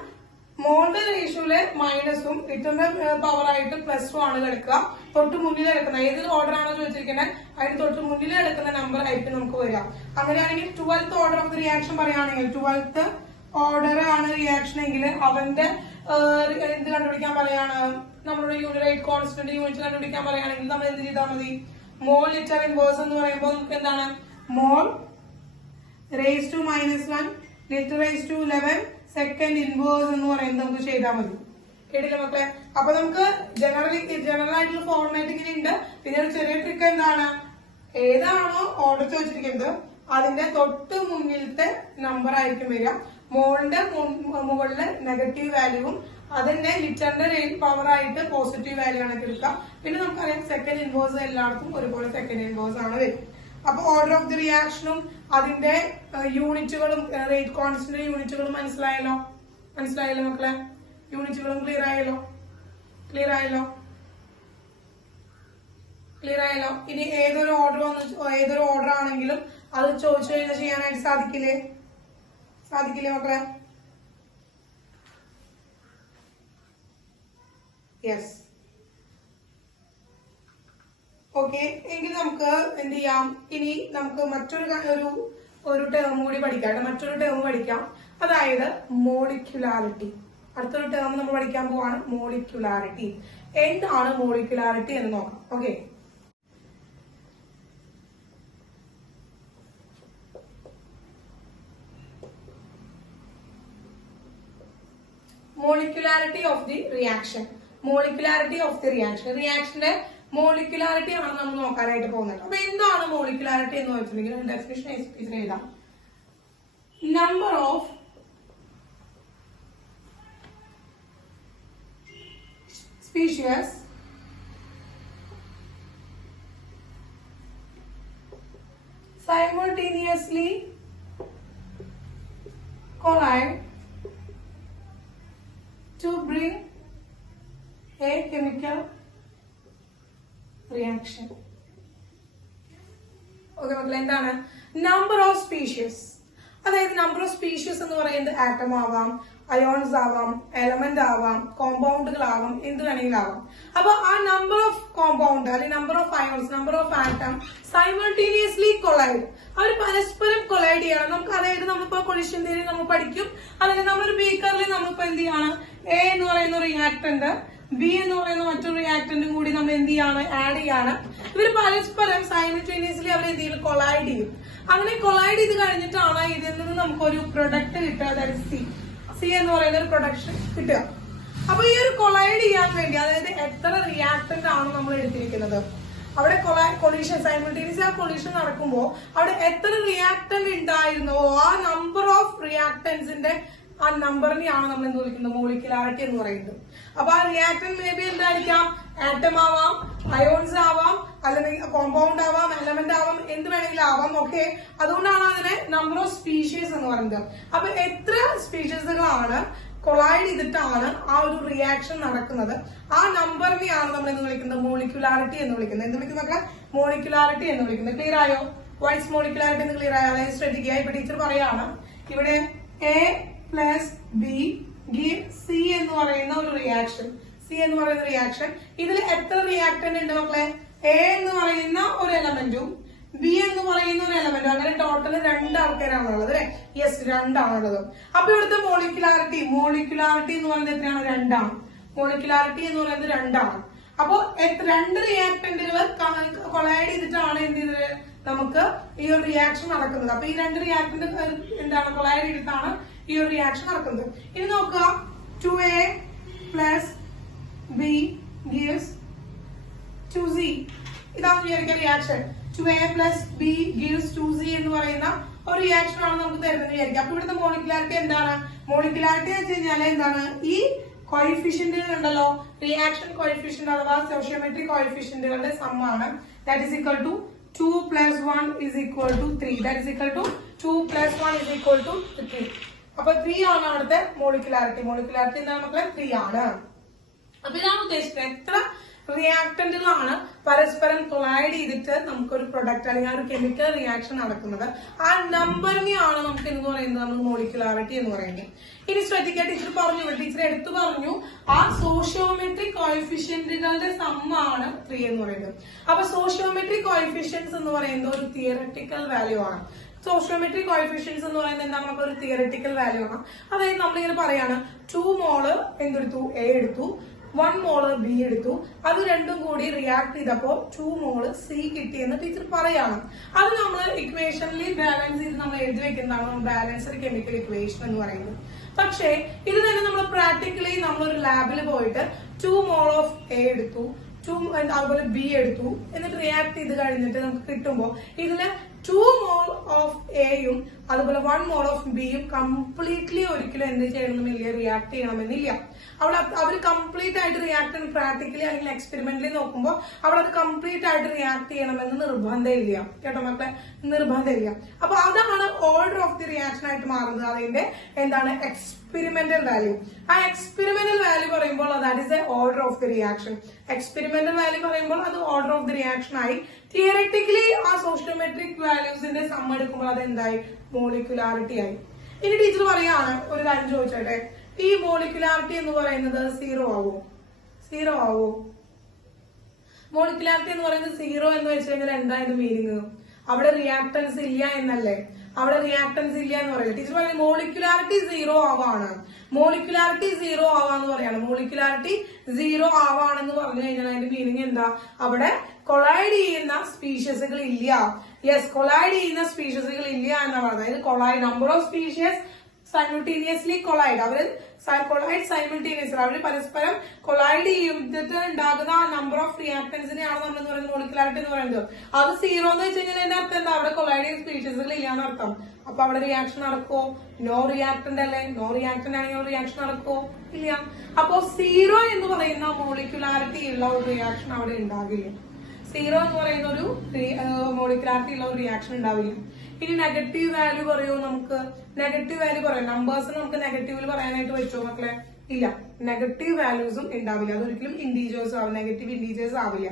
മോളുടെ റേഷ്യോയിലെ മൈനസും ലിറ്ററിന്റെ പവർ ആയിട്ട് +2 ആണ് കിടക്കുക. തൊട്ട് മുന്നിൽ കിടക്കുന്ന ഏത് ഓർഡർ ആണോ ചോദിച്ചിരിക്കുന്നത് അതിന് തൊട്ട് മുന്നിൽ കിടക്കുന്ന നമ്പർ ആയിരിക്കും നമുക്ക് വരിക. അങ്ങനെയാണെങ്കിൽ 12th order of the reaction പറയുകയാണെങ്കിൽ 12th ഓർഡർ ആണ് റിയാക്ഷൻ എങ്കിൽ അവന്റെ എന്ത് കണ്ടുപിടിക്കാൻ പറയാണ്? നമ്മുടെ യൂണിറ്റ് കോൺസ്റ്റന്റ് യൂണിറ്റ് കണ്ടുപിടിക്കാൻ പറയുകയാണെങ്കിൽ നമ്മൾ എന്ത് ചെയ്താൽ മതി? മോൾ ലിറ്റർ ഇൻവേഴ്സ് എന്ന് പറയുമ്പോൾ നമുക്ക് എന്താണ്? Mole raised to minus 1 litre raised to 11 second inverse എന്ന് പറയുന്നത് നമുക്ക് ചെയ്താൽ മതി. കേട്ടില്ല മക്കളെ? അപ്പൊ നമുക്ക് ജനറൽ ആയിട്ടുള്ള ഫോർമാറ്റ് ഇങ്ങനെ ഉണ്ട്. പിന്നെ ഒരു ചെറിയ ട്രിക്ക് എന്താണ്, ഏതാണോ ഓർഡർ ചോദിച്ചിരിക്കുന്നത് അതിന്റെ തൊട്ട് മുന്നിലത്തെ നമ്പർ ആയിരിക്കും വരിക. മോളിന്റെ മുകളില് നെഗറ്റീവ് വാല്യൂവും അതിന്റെ ലിറ്ററിന്റെ പവർ ആയിട്ട് പോസിറ്റീവ് വാല്യൂ ആണ് എടുക്കുക. പിന്നെ നമുക്കറിയാം സെക്കൻഡ് ഇൻവേഴ്സ് എല്ലായിടത്തും ഒരുപോലെ സെക്കൻഡ് ഇൻവേഴ്സ് ആണ് വരും. അപ്പൊ ഓർഡർ ഓഫ് ദി റിയാക്ഷനും അതിന്റെ യൂണിറ്റുകളും റേറ്റ് കോൺസ്റ്റന്റ് യൂണിറ്റുകളും മനസ്സിലായല്ലോ മക്കളെ? യൂണിറ്റുകളും ക്ലിയർ ആയല്ലോ? ഇനി ഏതൊരു ഓർഡർ ആണെങ്കിലും അത് ചോദിച്ചു കഴിഞ്ഞാൽ ചെയ്യാനായിട്ട് സാധിക്കില്ലേ മക്കളെ? യെസ്. ഓക്കെ, എങ്കിൽ നമുക്ക് എന്ത് ചെയ്യാം, ഇനി നമുക്ക് മറ്റൊരു ടേം കൂടി പഠിക്കാം. മറ്റൊരു ടേം പഠിക്കാം, അതായത് മോളിക്യുലാരിറ്റി. അടുത്തൊരു ടേം നമ്മൾ പഠിക്കാൻ പോവാണ്, മോളിക്യുലാരിറ്റി. എന്താണ് മോളിക്യുലാരിറ്റി എന്ന് നോക്കാം. Okay, molecularity of the reaction. റിയാക്ഷന്റെ മോളിക്യുലാരിറ്റി ആണ് നമ്മൾ നോക്കാനായിട്ട് പോകുന്നത്. അപ്പൊ എന്താണ് മോളിക്യുലാരിറ്റി എന്ന് വെച്ചിട്ടുണ്ടെങ്കിൽ ഡെഫിനിഷൻ എഴുതാം. Number of species simultaneously collide to bring a chemical reaction. Okay മക്കളെ, എന്താണ് നമ്പർ ഓഫ് സ്പീഷീസ്? അതായത് നമ്പർ ഓഫ് സ്പീഷീസ് എന്ന് പറയുന്നത് ആറ്റം ആവാം, അയോൺസ് ആവാം, എലമെന്റ് ആവാം, കോമ്പൗണ്ടുകൾ ആവാം, എന്ത് വേണമെങ്കിലും ആവാം. അപ്പൊ ആ നമ്പർ ഓഫ് കോമ്പൗണ്ട് അല്ലെങ്കിൽ number of ions, number of atom simultaneously collide, അവർ പരസ്പരം കൊളൈഡ് ചെയ്യണം. നമുക്ക് അതായത് നമ്മളിപ്പോ കൊളിഷൻ തിയറി നമ്മൾ പഠിക്കും. അതായത് നമ്മളൊരു ബീക്കറിൽ നമ്മളിപ്പോ എന്ത് ചെയ്യാണ്, എ എന്ന് പറയുന്ന റിയാക്ടന്റ്, ബി എന്ന് പറയുന്ന മറ്റൊരു റിയാക്ടന്റും കൂടി നമ്മൾ എന്ത് ചെയ്യാണ്, ആഡ് ചെയ്യാണ്. ഇവർ പരസ്പരം സൈമൾട്ടേനിയസ്ലി അവർ എന്ത് ചെയ്യും, കൊളൈഡ് ചെയ്യും. അങ്ങനെ കൊളൈഡ് ചെയ്ത് കഴിഞ്ഞിട്ടാണ് ഇതിൽ നിന്ന് നമുക്കൊരു പ്രൊഡക്റ്റ് കിട്ടുക, അതായത് സി എന്ന് പറയുന്ന ഒരു പ്രൊഡക്ഷൻ കിട്ടുക. അപ്പൊ ഈ ഒരു കൊളൈഡ് ചെയ്യാൻ വേണ്ടി, അതായത് എത്ര റിയാക്ടന്റ് ആണ് നമ്മൾ എടുത്തിരിക്കുന്നത്, അവിടെ കൊളീഷൻ സൈമൾട്ടേനിയസ് ആ കൊളീഷൻ നടക്കുമ്പോൾ അവിടെ എത്ര റിയാക്ടന്റ് ഉണ്ടായിരുന്നോ ആ നമ്പർ ഓഫ് റിയാക്ടൻസിന്റെ ആ നമ്പറിനെയാണ് നമ്മൾ എന്ത് വിളിക്കുന്നത്, മോളിക്യുലാരിറ്റി എന്ന് പറയുന്നത്. അപ്പൊ ആ റിയാക്ടന്റ് മേ ബി എന്തായിരിക്കാം, ആറ്റം ആവാം, അയോൺസ് ആവാം, അല്ലെങ്കിൽ കോമ്പൗണ്ട് ആവാം, എലമെന്റ് ആവാം, എന്ത് വേണമെങ്കിലും ആവാം. ഓക്കെ, അതുകൊണ്ടാണ് അതിനെ നമ്പർ ഓഫ് സ്പീഷീസ് എന്ന് പറയുന്നത്. അപ്പൊ എത്ര സ്പീഷീസുകളാണ് കൊളൈഡ് ചെയ്തിട്ടാണ് ആ ഒരു റിയാക്ഷൻ നടക്കുന്നത്, ആ നമ്പറിനെയാണ് നമ്മൾ എന്ന് വിളിക്കുന്നത്, മോളിക്യുലാരിറ്റി എന്ന് വിളിക്കുന്നത്. എന്ത് വിളിക്കുന്നൊക്കെ, മോളിക്യുലാരിറ്റി എന്ന് വിളിക്കുന്നത്. ക്ലിയർ ആയോ? വാട്ട്സ് മോളിക്യുലാരിറ്റി എന്ന് ക്ലിയർ ആയോ? അതായത് ശ്രദ്ധിക്കുക, ഇപ്പൊ ടീച്ചർ പറയാണ്, ഇവിടെ A plus B give C എന്ന് പറയുന്ന ഒരു റിയാക്ഷൻ. ഇതിൽ എത്ര റിയാക്ടന്റ് ഉണ്ട് മക്കളെ? എ എന്ന് പറയുന്ന ഒരു എലമെന്റും ബി എന്ന് പറയുന്ന ഒരു എലമെന്റും, അങ്ങനെ ടോട്ടൽ 2 ആൾക്കാരാണുള്ളത് അല്ലെ? യെസ്, 2 ആണുള്ളത്. അപ്പൊ ഇവിടുത്തെ മോളിക്യുലാരിറ്റി എന്ന് പറയുന്നത് എത്രയാണ്? 2 ആണ്. മോളിക്യുലാരിറ്റി എന്ന് പറയുന്നത് 2 ആണ്. അപ്പോ 2 റിയാക്ടന്റുകൾ കൊളൈഡ് ചെയ്തിട്ടാണ് എന്ത് ചെയ്തത്, നമുക്ക് ഈ ഒരു റിയാക്ഷൻ നടക്കുന്നത്. അപ്പൊ ഈ 2 റിയാക്ടന്റ് എന്താണ്, കൊളൈഡ് ചെയ്തിട്ടാണ് ഈ ഒരു റിയാക്ഷൻ നടക്കുന്നത്. ഇനി നോക്കുക, 2A plus B gives 2Z. ഇതാണ് വിചാരിക്കുക reaction. 2A plus B gives 2Z എന്ന് പറയുന്ന ഒരു റിയാക്ഷൻ ആണ് നമുക്ക് തരുന്നത് വിചാരിക്കുക. അപ്പൊ ഇവിടുത്തെ മോളിക്യുലാരിറ്റി എന്താണ്? മോളിക്യുലാരിറ്റി എന്ന് വെച്ച് കഴിഞ്ഞാൽ എന്താണ്, ഈ കോയിഫിഷ്യന്റുകൾ ഉണ്ടല്ലോ, റിയാക്ഷൻ കോയിഫിഷ്യന്റ് അഥവാ സ്റ്റോയിയോമെട്രിക് കോയിഫിഷ്യന്റുകളുടെ സമ്മാണ്. That is equal to 2 plus 1 is equal to 3. That is equal to 2 plus 1 is equal to 3. അപ്പൊ 3 ആണ് അവിടുത്തെ മോളിക്യുലാരിറ്റി. എന്താണ് മക്കളെ? 3 ആണ്. അപ്പൊ ഇതാണ് ഉദ്ദേശിക്കുന്നത്, എത്ര റിയാക്ടന്റുകളാണ് പരസ്പരം കൊളൈഡ് ചെയ്തിട്ട് നമുക്കൊരു പ്രൊഡക്റ്റ് അല്ലെങ്കിൽ ആ ഒരു കെമിക്കൽ റിയാക്ഷൻ നടക്കുന്നത്, ആ നമ്പറിനെയാണ് നമുക്ക് എന്ന് പറയുന്നത് നമ്മൾ മോളിക്യുലാരിറ്റി എന്ന് പറയുന്നത്. ഇനി ശ്രദ്ധിക്കുക, ടീച്ചർ എടുത്തു പറഞ്ഞു ആ സോഷ്യോമെട്രിക് കോയിഫിഷ്യന്റുകളുടെ സമ്മാണ് 3 എന്ന് പറയുന്നത്. അപ്പൊ സോഷ്യോമെട്രിക് കോയിഫിഷ്യൻസ് എന്ന് പറയുന്നത് ഒരു തിയററ്റിക്കൽ വാല്യൂ ആണ്. സോഷ്യോമെട്രിക് കോയിഫിഷ്യൻസ് എന്ന് പറയുന്നത് എന്താ, നമുക്ക് ഒരു തിയററ്റിക്കൽ വാല്യൂ ആണ്. അതായത് നമ്മളിങ്ങനെ പറയാണ്, 2 മോള് എന്തെടുത്തു, എ എടുത്തു, 1 മോള് ബി എടുത്തു, അത് രണ്ടും കൂടി റിയാക്ട് ചെയ്തപ്പോ 2 മോള് സി കിട്ടിയെന്ന് ടീച്ചർ പറയാണ്. അത് നമ്മൾ ഇക്വേഷനിൽ ബാലൻസ് ചെയ്ത് നമ്മൾ എഴുതി വെക്കുന്നതാണ് ബാലൻസ്ഡ് കെമിക്കൽ ഇക്വേഷൻ എന്ന് പറയുന്നത്. പക്ഷേ ഇത് തന്നെ നമ്മൾ പ്രാക്ടിക്കലി നമ്മളൊരു ലാബിൽ പോയിട്ട് 2 മോൾ ഓഫ് എ എടുത്തു, അതുപോലെ ബി എടുത്തു, എന്നിട്ട് റിയാക്ട് ചെയ്ത് കഴിഞ്ഞിട്ട് നമുക്ക് കിട്ടുമ്പോൾ ഇതില് 2 മോൾ ഓഫ് എയും അതുപോലെ 1 മോൾ ഓഫ് ബിയും കംപ്ലീറ്റ്ലി ഒരിക്കലും എന്ത് ചെയ്യണമെന്നില്ല, റിയാക്ട് ചെയ്യണമെന്നില്ല. അവർ കംപ്ലീറ്റ് ആയിട്ട് റിയാക്ട് പ്രാക്ടിക്കലി അല്ലെങ്കിൽ എക്സ്പെരിമെന്റലി നോക്കുമ്പോൾ അവിടെ അത് കംപ്ലീറ്റ് ആയിട്ട് റിയാക്ട് ചെയ്യണമെന്ന് നിർബന്ധമില്ല കേട്ടോ മക്കളെ, നിർബന്ധമില്ല. അപ്പൊ അതാണ് ഓർഡർ ഓഫ് ദി റിയാക്ഷൻ ആയിട്ട് മാറുന്നത്. അതിന്റെ എന്താണ് എക്സ്പെരിമെന്റൽ വാല്യൂ. ആ എക്സ്പെരിമെന്റൽ വാല്യൂ പറയുമ്പോൾ that is A order of the reaction. Experimental value പറയുമ്പോൾ അത് ഓർഡർ ഓഫ് ദി റിയാക്ഷൻ ആയി. തിയററ്റിക്കലി ആ സോഷ്യോമെട്രിക് വാല്യൂസിന്റെ സം എടുക്കുമ്പോൾ അത് എന്തായി, മോളിക്കുലാരിറ്റി ആയി. ഇനി ടീച്ചർ പറയാണ്, ഒരു കാര്യം ചോദിച്ചോട്ടെ, ഈ മോളിക്കുലാരിറ്റി എന്ന് പറയുന്നത് 0 ആവോ? 0 ആവോ? മോളിക്കുലാരിറ്റി എന്ന് പറയുന്നത് 0 എന്ന് വെച്ച് കഴിഞ്ഞാൽ എന്താ ഇതിന്റെ മീനിങ്? അവിടെ റിയാക്ടൻസ് ഇല്ല എന്നല്ലേ? അവിടെ റിയാക്ടൻസ് ഇല്ല എന്ന് പറയില്ല. ടീച്ചർ പറയുന്നത് മോളിക്കുലാരിറ്റി 0 ആവാണ്. മോളിക്കുലാരിറ്റി 0 ആവാന്ന് പറയാണ്. മോളിക്കുലാരിറ്റി 0 ആവാണെന്ന് പറഞ്ഞു കഴിഞ്ഞാൽ അതിന്റെ മീനിങ് എന്താ? അവിടെ കൊളൈഡ് ചെയ്യുന്ന സ്പീഷീസുകൾ ഇല്ല. യെസ്, കൊളൈഡ് ചെയ്യുന്ന സ്പീഷീസുകൾ ഇല്ല എന്നാണ് പറയുന്നത്. അതായത് collide number of species simultaneously collide, അവര് കൊളൈഡ് സൈമിൾട്ടേനിയസ്ലി, അവര് പരസ്പരം കൊളൈഡ് ചെയ്തിട്ട് ഉണ്ടാകുന്ന ആ നമ്പർ ഓഫ് റിയാക്ടൻസിനെയാണ് നമ്മൾ എന്ന് പറയുന്നത് മോളിക്കുലാരിറ്റി എന്ന് പറയുന്നത്. അത് 0 എന്ന് വെച്ച് കഴിഞ്ഞാൽ എന്റെ അർത്ഥം എന്താ? അവിടെ കൊളൈഡ് ചെയ്യുന്ന സ്പീഷീസുകൾ ഇല്ലാന്ന് അർത്ഥം. അപ്പൊ അവിടെ റിയാക്ഷൻ നടക്കുമോ? നോ റിയാക്ടന്റ് അല്ലേ? നോ റിയാക്ടന്റ് ആണെങ്കിൽ റിയാക്ഷൻ നടക്കുമോ? ഇല്ല. അപ്പോ 0 എന്ന് പറയുന്ന മോളിക്കുലാരിറ്റി ഉള്ള ഒരു റിയാക്ഷൻ അവിടെ ഉണ്ടാകില്ല. 0 എന്ന് പറയുന്ന ഒരു മോളിക്കുലാരിറ്റി ഉള്ള ഒരു റിയാക്ഷൻ ഉണ്ടാവില്ല. ഇനി നെഗറ്റീവ് വാല്യൂ പറയുമോ? നമുക്ക് നെഗറ്റീവ് വാല്യൂ പറയാം. നമ്പേഴ്സിന് നമുക്ക് നെഗറ്റീവിൽ പറയാനായിട്ട് പറ്റുമോ മക്കളെ? ഇല്ല, നെഗറ്റീവ് വാല്യൂസും ഉണ്ടാവില്ല. അതൊരിക്കലും ഇൻഡീജേഴ്സ് ആവില്ല, നെഗറ്റീവ് ഇൻഡീജേഴ്സ് ആവില്ല.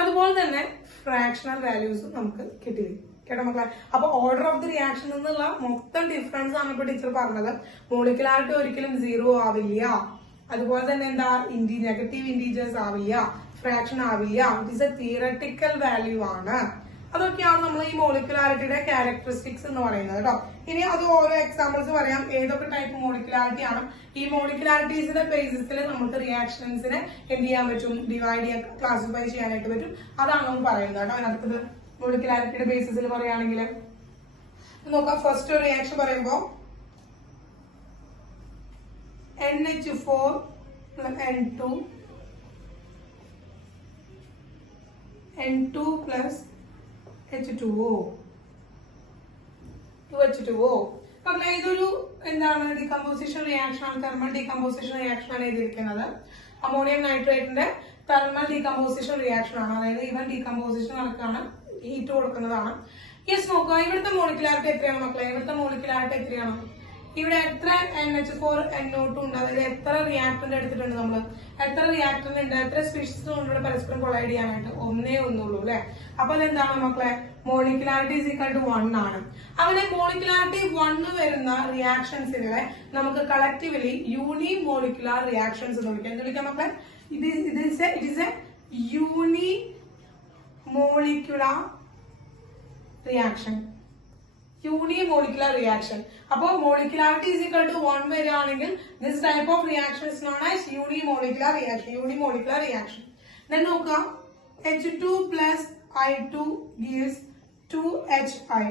അതുപോലെ തന്നെ ഫ്രാക്ഷണൽ വാല്യൂസും നമുക്ക് കിട്ടില്ല കേട്ടോ മക്കളെ. അപ്പൊ ഓർഡർ ഓഫ് ദി റിയാക്ഷൻ എന്നുള്ള മൊത്തം ഡിഫറൻസ് ആണ് ഇപ്പൊ ടീച്ചർ പറഞ്ഞത്. മോളിക്കുലാരിറ്റി ഒരിക്കലും 0 ആവില്ല. അതുപോലെ തന്നെ എന്താ, നെഗറ്റീവ് ഇൻഡീജേഴ്സ് ആവില്ല, ഫ്രാക്ഷൻ ആവില്ല. It is A theoretical value ആണ്. അതൊക്കെയാണ് നമ്മൾ ഈ മോളിക്കുലാരിറ്റിയുടെ ക്യാരക്ടറിസ്റ്റിക്സ് എന്ന് പറയുന്നത് കേട്ടോ. ഇനി അത് ഓരോ എക്സാമ്പിൾസ് പറയാം, ഏതൊക്കെ ടൈപ്പ് മോളിക്കുലാരിറ്റി ആണ്. ഈ മോളിക്കുലാരിറ്റീസിന്റെ ബേസിസിൽ നമുക്ക് റിയാക്ഷൻസിനെ എന്ത് ചെയ്യാൻ പറ്റും, ഡിവൈഡ് ചെയ്യാൻ, ക്ലാസിഫൈ ചെയ്യാനായിട്ട് പറ്റും. അതാണ് നമ്മൾ പറയുന്നത് കേട്ടോ. അതിനകത്ത് മോളിക്കുലാരിറ്റിയുടെ ബേസിസിൽ പറയുകയാണെങ്കിൽ നോക്കാം. ഫസ്റ്റ് ഒരു റിയാക്ഷൻ പറയുമ്പോൾ NH4 N2 N2 plus H2O 2H2O. മക്കളെ ഇതൊരു എന്താണ്, ഡീകമ്പോസിഷൻ റിയാക്ഷൻ ആണ്, തെർമൽ ഡീകമ്പോസിഷൻ റിയാക്ഷൻ ആണ് എഴുതിയിരിക്കുന്നത്. അമോണിയം നൈട്രേറ്റിന്റെ തെർമൽ ഡീകമ്പോസിഷൻ റിയാക്ഷൻ ആണ്. അതായത് ഇവൻ ഡീകമ്പോസിഷൻ നടക്കുകയാണ്, ഹീറ്റ് കൊടുക്കുന്നതാണ്. യെസ്, നോക്കുക ഇവിടുത്തെ മോളിക്കുലാരിറ്റി എത്രയാണ് മക്കളെ? ഇവിടുത്തെ മോളിക്കുലാരിറ്റി എത്രയാണ്? ഇവിടെ എത്ര NH4 NO2 ഉണ്ട്? അതായത് എത്ര റിയാക്ടന്റ് എടുത്തിട്ടുണ്ട് നമ്മൾ? എത്ര റിയാക്ടന്റ് ഉണ്ട്? എത്ര സ്പീഷീസ് കൊണ്ട് പരസ്പരം കൊളൈഡ് ചെയ്യാനായിട്ട്? ഒന്നേ ഒന്നുള്ളൂ അല്ലെ? അപ്പൊ അതെന്താണ് മക്കളെ? മോളിക്കുലാരിറ്റി ഈസ് ഈക്വൽ ടു 1 ആണ്. അങ്ങനെ മോളിക്കുലാരിറ്റി 1 വരുന്ന റിയാക്ഷൻസിനെ നമുക്ക് കളക്റ്റീവ്ലി യൂണി മോളിക്കുലാർ റിയാക്ഷൻസ് എന്ന് വിളിക്കാം. എന്ത് വിളിക്കാം മക്കളെ? It is A uni molecular reaction. Unimolecular reaction. അപ്പോൾ മോളിക്കുലാരിറ്റി ഈസ് ഈക്വൽ ടു 1 വരികയാണെങ്കിൽ this type of reaction is known as unimolecular reaction. Unimolecular reaction. Then നോക്കുക, H2 plus I2 gives 2HI.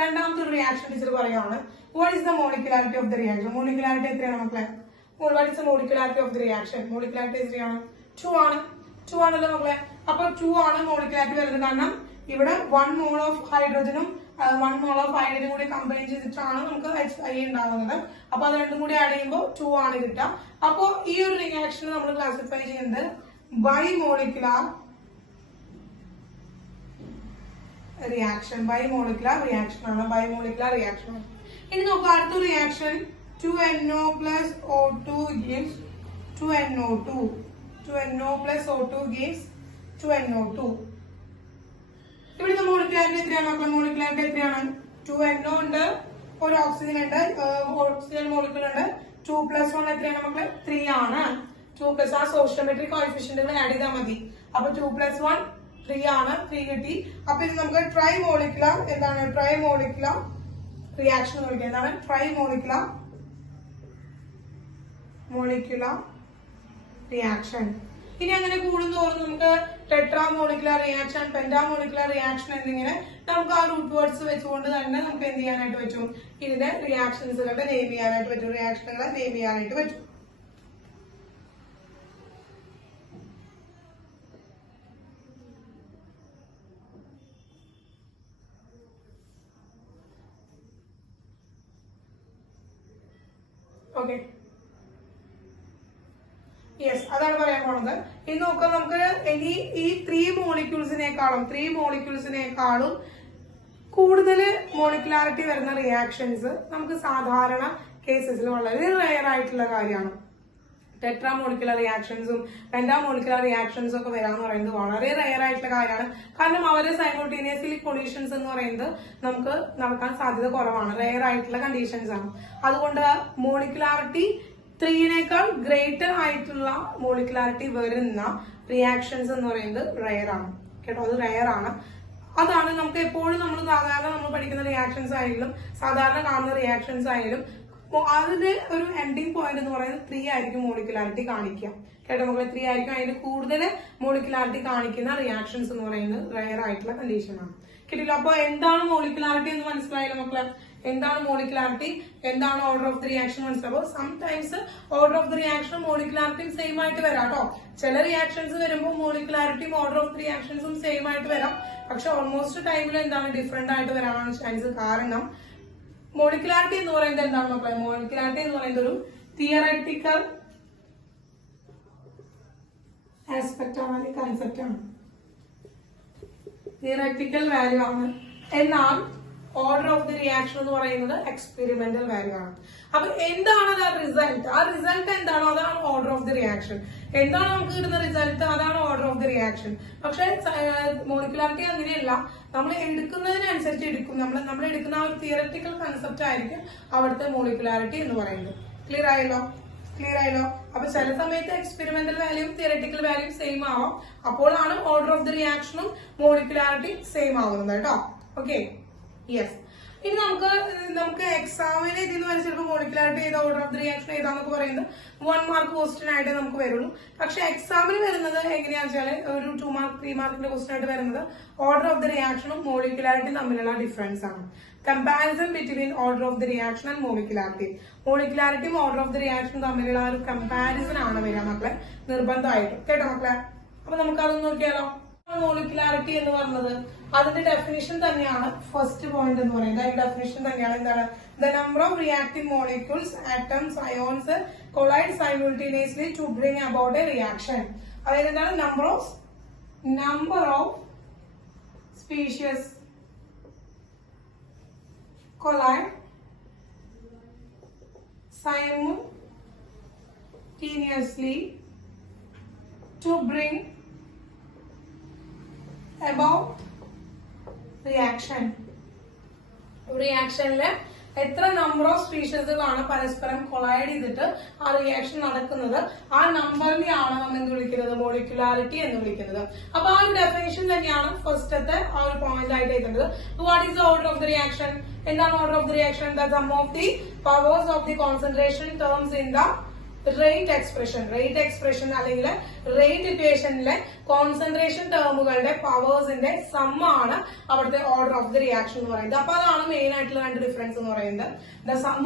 രണ്ടാമത്തെ ഒരു റിയാക്ഷൻ ടീച്ചർ പറയുകയാണ്. What is the molecularity of the reaction? Molecularity എത്രയാണ് മക്കളെ? What is the molecularity of the reaction? Molecularity എത്രയാണ്? 2 ആണ്. 2 ആണല്ലോ മക്കളെ. അപ്പൊ 2 ആണ് മോളിക്കുലാരിറ്റി വരുന്നത്. കാരണം ഇവിടെ 1 മോൾ ഓഫ് ഹൈഡ്രജനും 1 മോൾ ഓഫ് ഹൈഡ്രജനും കൂടി കമ്പൈൻ ചെയ്തിട്ടാണ് നമുക്ക് HI ഉണ്ടാകുന്നത്. അപ്പൊ അത് രണ്ടും കൂടി ആഡ് ചെയ്യുമ്പോൾ 2 ആണ് കിട്ടുക. അപ്പോ ഈ ഒരു റിയാക്ഷൻ നമ്മൾ ക്ലാസിഫൈ ചെയ്യുന്നത് ബൈമോളിക്കുലാർ റിയാക്ഷൻ. ബൈമോളിക്കുലാർ റിയാക്ഷൻ ആണ്. ബൈമോളിക്കുലാർ റിയാക്ഷൻ. ഇനി നോക്കുക അടുത്ത reaction 2NO plus O2 gives 2NO2. 2NO plus O2 gives 2NO2. ഇവിടുത്തെ മോളിക്കുലാരിറ്റി എത്രയാണ് മക്കളെ? മോളിക്കുലാരിറ്റി എത്രയാണ്? 2NO ഉണ്ട്, ഒരു ഓക്സിജൻ ഉണ്ട്, ഓക്സിജൻ മോളിക്യൂൾ ഉണ്ട്. 2 plus 1 എത്രയാണ് മക്കളെ? 3 ആണ്. 2 plus ആ സോഷ്യോമെട്രിക് കോഎഫിഷ്യന്റുകൾ ആഡ് ചെയ്താൽ മതി. അപ്പൊ 2 plus 1 3 ആണ്. 3 കിട്ടി. അപ്പൊ ഇത് നമുക്ക് ട്രൈ മോളിക്കുലാർ എന്താണ്? ട്രൈ മോളിക്കുലാർ റിയാക്ഷൻ എന്ന് വിളിക്കുന്നത്. എന്താണ്? Try molecular reaction. ഇനി അങ്ങനെ കൂടുന്തോറും നമുക്ക് tetra molecular reaction, Penta molecular reaction എന്നിങ്ങനെ നമുക്ക് ആ റൂട്ട് വേർഡ്സ് വെച്ചുകൊണ്ട് തന്നെ നമുക്ക് എന്ത് ചെയ്യാനായിട്ട് പറ്റും, ഇതിന്റെ റിയാക്ഷൻസുകളുടെ നെയിം ചെയ്യാനായിട്ട് പറ്റും, റിയാക്ഷനുകളെ നെയിം ചെയ്യാനായിട്ട് പറ്റും. ഓക്കെ, യെസ്, അതാണ് പറയാൻ പോണത്. ഇനി നോക്കാം, നമുക്ക് ഇനി ഈ ത്രീ മോളിക്യൂൾസിനേക്കാളും കൂടുതൽ മോളിക്കുലാരിറ്റി വരുന്ന റിയാക്ഷൻസ് നമുക്ക് സാധാരണ കേസസിൽ വളരെ റെയർ ആയിട്ടുള്ള കാര്യമാണ്. ടെട്രാ മോളിക്കുലർ റിയാക്ഷൻസും പെന്റാ മോളിക്കുലർ റിയാക്ഷൻസും ഒക്കെ വരാന്ന് പറയുന്നത് വളരെ റെയർ ആയിട്ടുള്ള കാര്യമാണ്. കാരണം അവര് സൈമൾട്ടേനിയസ്ലി കൊളീഷൻസ് എന്ന് പറയുന്നത് നമുക്ക് നടക്കാൻ സാധ്യത കുറവാണ്, റെയർ ആയിട്ടുള്ള കണ്ടീഷൻസ് ആണ്. അതുകൊണ്ട് മോളിക്കുലാരിറ്റി 3നേക്കാൾ ഗ്രേറ്റർ ആയിട്ടുള്ള മോളിക്കുലാരിറ്റി വരുന്ന റിയാക്ഷൻസ് എന്ന് പറയുന്നത് റെയർ ആണ് കേട്ടോ, അത് റെയർ ആണ്. അതാണ് നമുക്ക് എപ്പോഴും നമ്മൾ പഠിക്കുന്ന റിയാക്ഷൻസ് ആയാലും സാധാരണ കാണുന്ന റിയാക്ഷൻസ് ആയാലും അതിന്റെ ഒരു എൻഡിങ് പോയിന്റ് എന്ന് പറയുന്നത് 3 ആയിരിക്കും മോളിക്കുലാരിറ്റി കാണിക്കുക കേട്ടോ മക്കളെ. 3 ആയിരിക്കും അതിന് കൂടുതൽ മോളിക്കുലാരിറ്റി കാണിക്കുന്ന റിയാക്ഷൻസ് എന്ന് പറയുന്നത് റെയർ ആയിട്ടുള്ള കണ്ടീഷനാണ്. കിട്ടില്ല? അപ്പൊ എന്താണ് മോളിക്കുലാരിറ്റി എന്ന് മനസ്സിലായില്ല മക്കളെ? എന്താണ് മോളിക്കുലാരിറ്റി, എന്താണ് ഓർഡർ ഓഫ് ദി റിയാക്ഷൻ മനസ്സിലാവും. സംടൈംസ് ഓർഡർ ഓഫ് ദി റിയാക്ഷനും മോളിക്കുലാരിറ്റിയും സെയിം ആയിട്ട് വരാം കേട്ടോ. ചില റിയാക്ഷൻസ് വരുമ്പോൾ മോളിക്കുലാരിറ്റിയും ഓർഡർ ഓഫ് ദി റിയാക്ഷൻസും സെയിം ആയിട്ട് വരാം. പക്ഷെ ഓൾമോസ്റ്റ് ടൈമിൽ എന്താണ് ഡിഫറെന്റ് ആയിട്ട് വരാനാണ് ചാൻസ്. കാരണം മോളിക്കുലാരിറ്റി എന്ന് പറയുന്നത് എന്താണ് മക്കളെ? മോളിക്കുലാരിറ്റി എന്ന് പറയുന്നത് ഒരു തിയററ്റിക്കൽ ആസ്പെക്ട് ആണ്, കൺസെപ്റ്റ് ആണ്, തിയററ്റിക്കൽ വാല്യൂ ആണ്. എന്നാൽ ഓർഡർ ഓഫ് ദി റിയാക്ഷൻ എന്ന് പറയുന്നത് എക്സ്പെരിമെന്റൽ വാല്യൂ ആണ്. അപ്പൊ എന്താണ് ആ റിസൾട്ട്? ആ റിസൾട്ട് എന്താണോ അതാണ് ഓർഡർ ഓഫ് ദി റിയാക്ഷൻ. എന്താണ് നമുക്ക് കിട്ടുന്ന റിസൾട്ട് അതാണ് ഓർഡർ ഓഫ് ദി റിയാക്ഷൻ. പക്ഷെ മോളിക്കുലാരിറ്റി അങ്ങനെയല്ല, നമ്മൾ എടുക്കുന്നതിനനുസരിച്ച് എടുക്കും. നമ്മൾ എടുക്കുന്ന ആ ഒരു തിയററ്റിക്കൽ കൺസെപ്റ്റ് ആയിരിക്കും അവിടുത്തെ മോളിക്കുലാരിറ്റി എന്ന് പറയുന്നത്. ക്ലിയർ ആയല്ലോ? അപ്പൊ ചില സമയത്ത് എക്സ്പെരിമെന്റൽ വാല്യൂവും തിയററ്റിക്കൽ വാല്യൂവും സെയിം ആവാം. അപ്പോഴാണ് ഓർഡർ ഓഫ് ദി റിയാക്ഷനും മോളിക്കുലാരിറ്റി സെയിം ആവുന്നത് കേട്ടോ. Okay, yes. ഇനി നമുക്ക് എക്സാമിന് ഇതിന് വരെ ചിലപ്പോൾ മോളിക്കുലാരിറ്റി ഏതാ ഓർഡർ ഓഫ് ദി റിയാക്ഷൻ ഏതാന്നൊക്കെ പറയുന്നത് 1 മാർക്ക് ക്വസ്റ്റ്യൻ ആയിട്ട് നമുക്ക് വരുള്ളൂ. പക്ഷെ എക്സാമിന് വരുന്നത് എങ്ങനെയാണെന്ന് വെച്ചാൽ ഒരു 2 മാർക്ക് 3 മാർക്കിന്റെ ക്വസ്റ്റ്യൻ ആയിട്ട് വരുന്നത് ഓർഡർ ഓഫ് ദി റിയാക്ഷനും മോളിക്കുലാരിറ്റിയും തമ്മിലുള്ള ഡിഫറൻസ് ആണ്. Comparison between order of the reaction and molecularity. മോളിക്കുലാരിറ്റിയും ഓർഡർ ഓഫ് ദി റിയാക്ഷനും തമ്മിലുള്ള ഒരു കമ്പാരിസൺ ആണ് വരിക മക്കളെ, നിർബന്ധമായിട്ടും കേട്ടോ മക്കളെ. അപ്പൊ നമുക്ക് അതൊന്ന് നോക്കിയാലോ. മോളിക്കുലാരിറ്റി എന്ന് പറഞ്ഞത് അതിന്റെ ഡെഫിനിഷൻ തന്നെയാണ് ഫസ്റ്റ് പോയിന്റ് എന്ന് പറയുന്നത്. അതിന്റെ ഡെഫിനിഷൻ തന്നെയാണ് എന്താണ്? The number of reacting molecules, atoms, ions collide simultaneously to bring about a reaction. അതായത് എന്താണ്? Number of species collide simultaneously to bring about reaction. റിയാക്ഷനിലെ എത്ര നമ്പർ ഓഫ് സ്പീഷീസുകളാണ് പരസ്പരം കൊളൈഡ് ചെയ്തിട്ട് ആ റിയാക്ഷൻ നടക്കുന്നത്, ആ നമ്പറിനെയാണ് നമ്മൾ എന്ത് വിളിക്കുന്നത്? മോളിക്കുലാരിറ്റി എന്ന് വിളിക്കുന്നത്. അപ്പൊ ആ ഒരു ഡെഫിനേഷൻ തന്നെയാണ് ഫസ്റ്റത്തെ ആ ഒരു പോയിന്റ് ആയിട്ട് എഴുതേണ്ടത്. What is the order of the reaction? എന്താണ് order of the reaction? The sum of the powers of the concentration terms in the rate expression അല്ലെങ്കിൽ റേറ്റ് ഇക്വേഷനിലെ കോൺസെൻട്രേഷൻ ടേമുകളുടെ പവേഴ്സിന്റെ സമ്മാണ് അവിടുത്തെ ഓർഡർ ഓഫ് ദി റിയാക്ഷൻ എന്ന് പറയുന്നത്. അപ്പൊ അതാണ് മെയിൻ ആയിട്ടുള്ള 2 ഡിഫറൻസ് എന്ന് പറയുന്നത്. The sum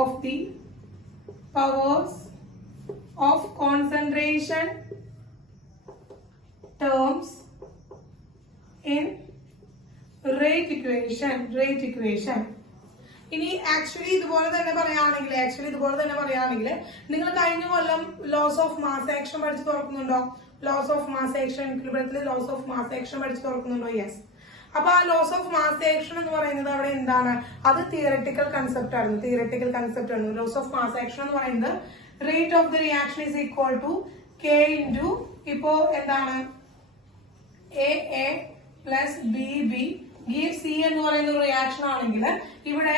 of the powers of concentration terms in rate equation. ഇനി ആക്ച്വലി ഇതുപോലെ തന്നെ പറയുകയാണെങ്കിൽ നിങ്ങൾ കഴിഞ്ഞ കൊല്ലം ലോസ് ഓഫ് മാസ് ആക്ഷൻ പഠിച്ചു തുറക്കുന്നുണ്ടോ? ലോസ് ഓഫ് മാസ് ആക്ഷൻ ഇക്വിലിബ്രിയത്തിൽ ലോസ് ഓഫ് മാസ് ആക്ഷൻ പഠിച്ചു തുറക്കുന്നുണ്ടോ? യെസ്. അപ്പൊ ആ ലോസ് ഓഫ് മാസ് ആക്ഷൻ എന്ന് പറയുന്നത് അവിടെ എന്താണ്? അത് തിയററ്റിക്കൽ കൺസെപ്റ്റ് ആണ്. ലോസ് ഓഫ് മാസ് ആക്ഷൻ എന്ന് പറയുന്നത് rate of the reaction is equal to K into ഇപ്പോ എന്താണ് A plus B give C എന്ന് പറയുന്ന ഒരു റിയാക്ഷൻ ആണെങ്കിൽ ഇവിടെ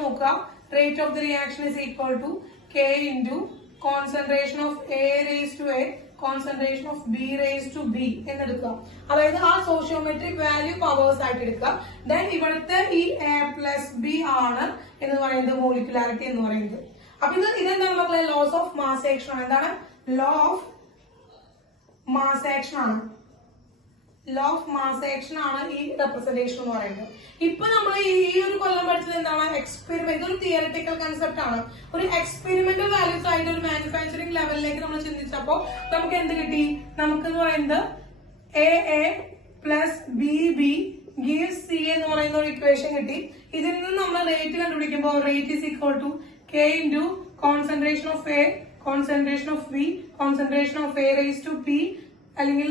നോക്കുക, rate of the reaction is equal to K into concentration of A raise to A concentration of B raise to B എന്നെടുക്കുക. അതായത് ആ സോഷ്യോമെട്രിക് വാല്യൂ പവേഴ്സ് ആയിട്ട് എടുക്കുക. ദെൻ ഇവിടുത്തെ ഈ എ പ്ലസ് ബി ആണ് എന്ന് പറയുന്നത് മോളിക്കുലാരിറ്റി എന്ന് പറയുന്നത്. അപ്പൊ ഇതെന്താണ് മക്കളെ? ലോസ് ഓഫ് മാസ് ആക്ഷൻ ആണ്. എന്താണ്? ലോ ഓഫ് മാസ് ആക്ഷൻ ആണ്. ലോ ഓഫ് മാസ് ആക്ഷൻ ആണ് ഈ റെപ്രസെന്റേഷൻ എന്ന് പറയുന്നത്. ഇപ്പൊ നമ്മൾ ഈ ഒരു കൊല്ലം പഠിച്ചത് എന്താണ്? എക്സ്പെരിമെന്റ്. ഇതൊരു തിയററ്റിക്കൽ കൺസെപ്റ്റ് ആണ്. ഒരു എക്സ്പെരിമെന്റൽ വാല്യൂസ് ആയിട്ട് ഒരു മാനുഫാക്ചറിംഗ് ലെവലിലേക്ക് നമ്മൾ ചിന്തിച്ചപ്പോ നമുക്ക് എന്ത് കിട്ടി? നമുക്ക് എന്ന് പറയുന്നത് A plus B give C എന്ന് പറയുന്ന ഒരു ഇക്വേഷൻ കിട്ടി. ഇതിൽ നിന്ന് നമ്മൾ റേറ്റ് കണ്ടുപിടിക്കുമ്പോൾ rate is equal to K into concentration of A, concentration of B, concentration of A raise to P അല്ലെങ്കിൽ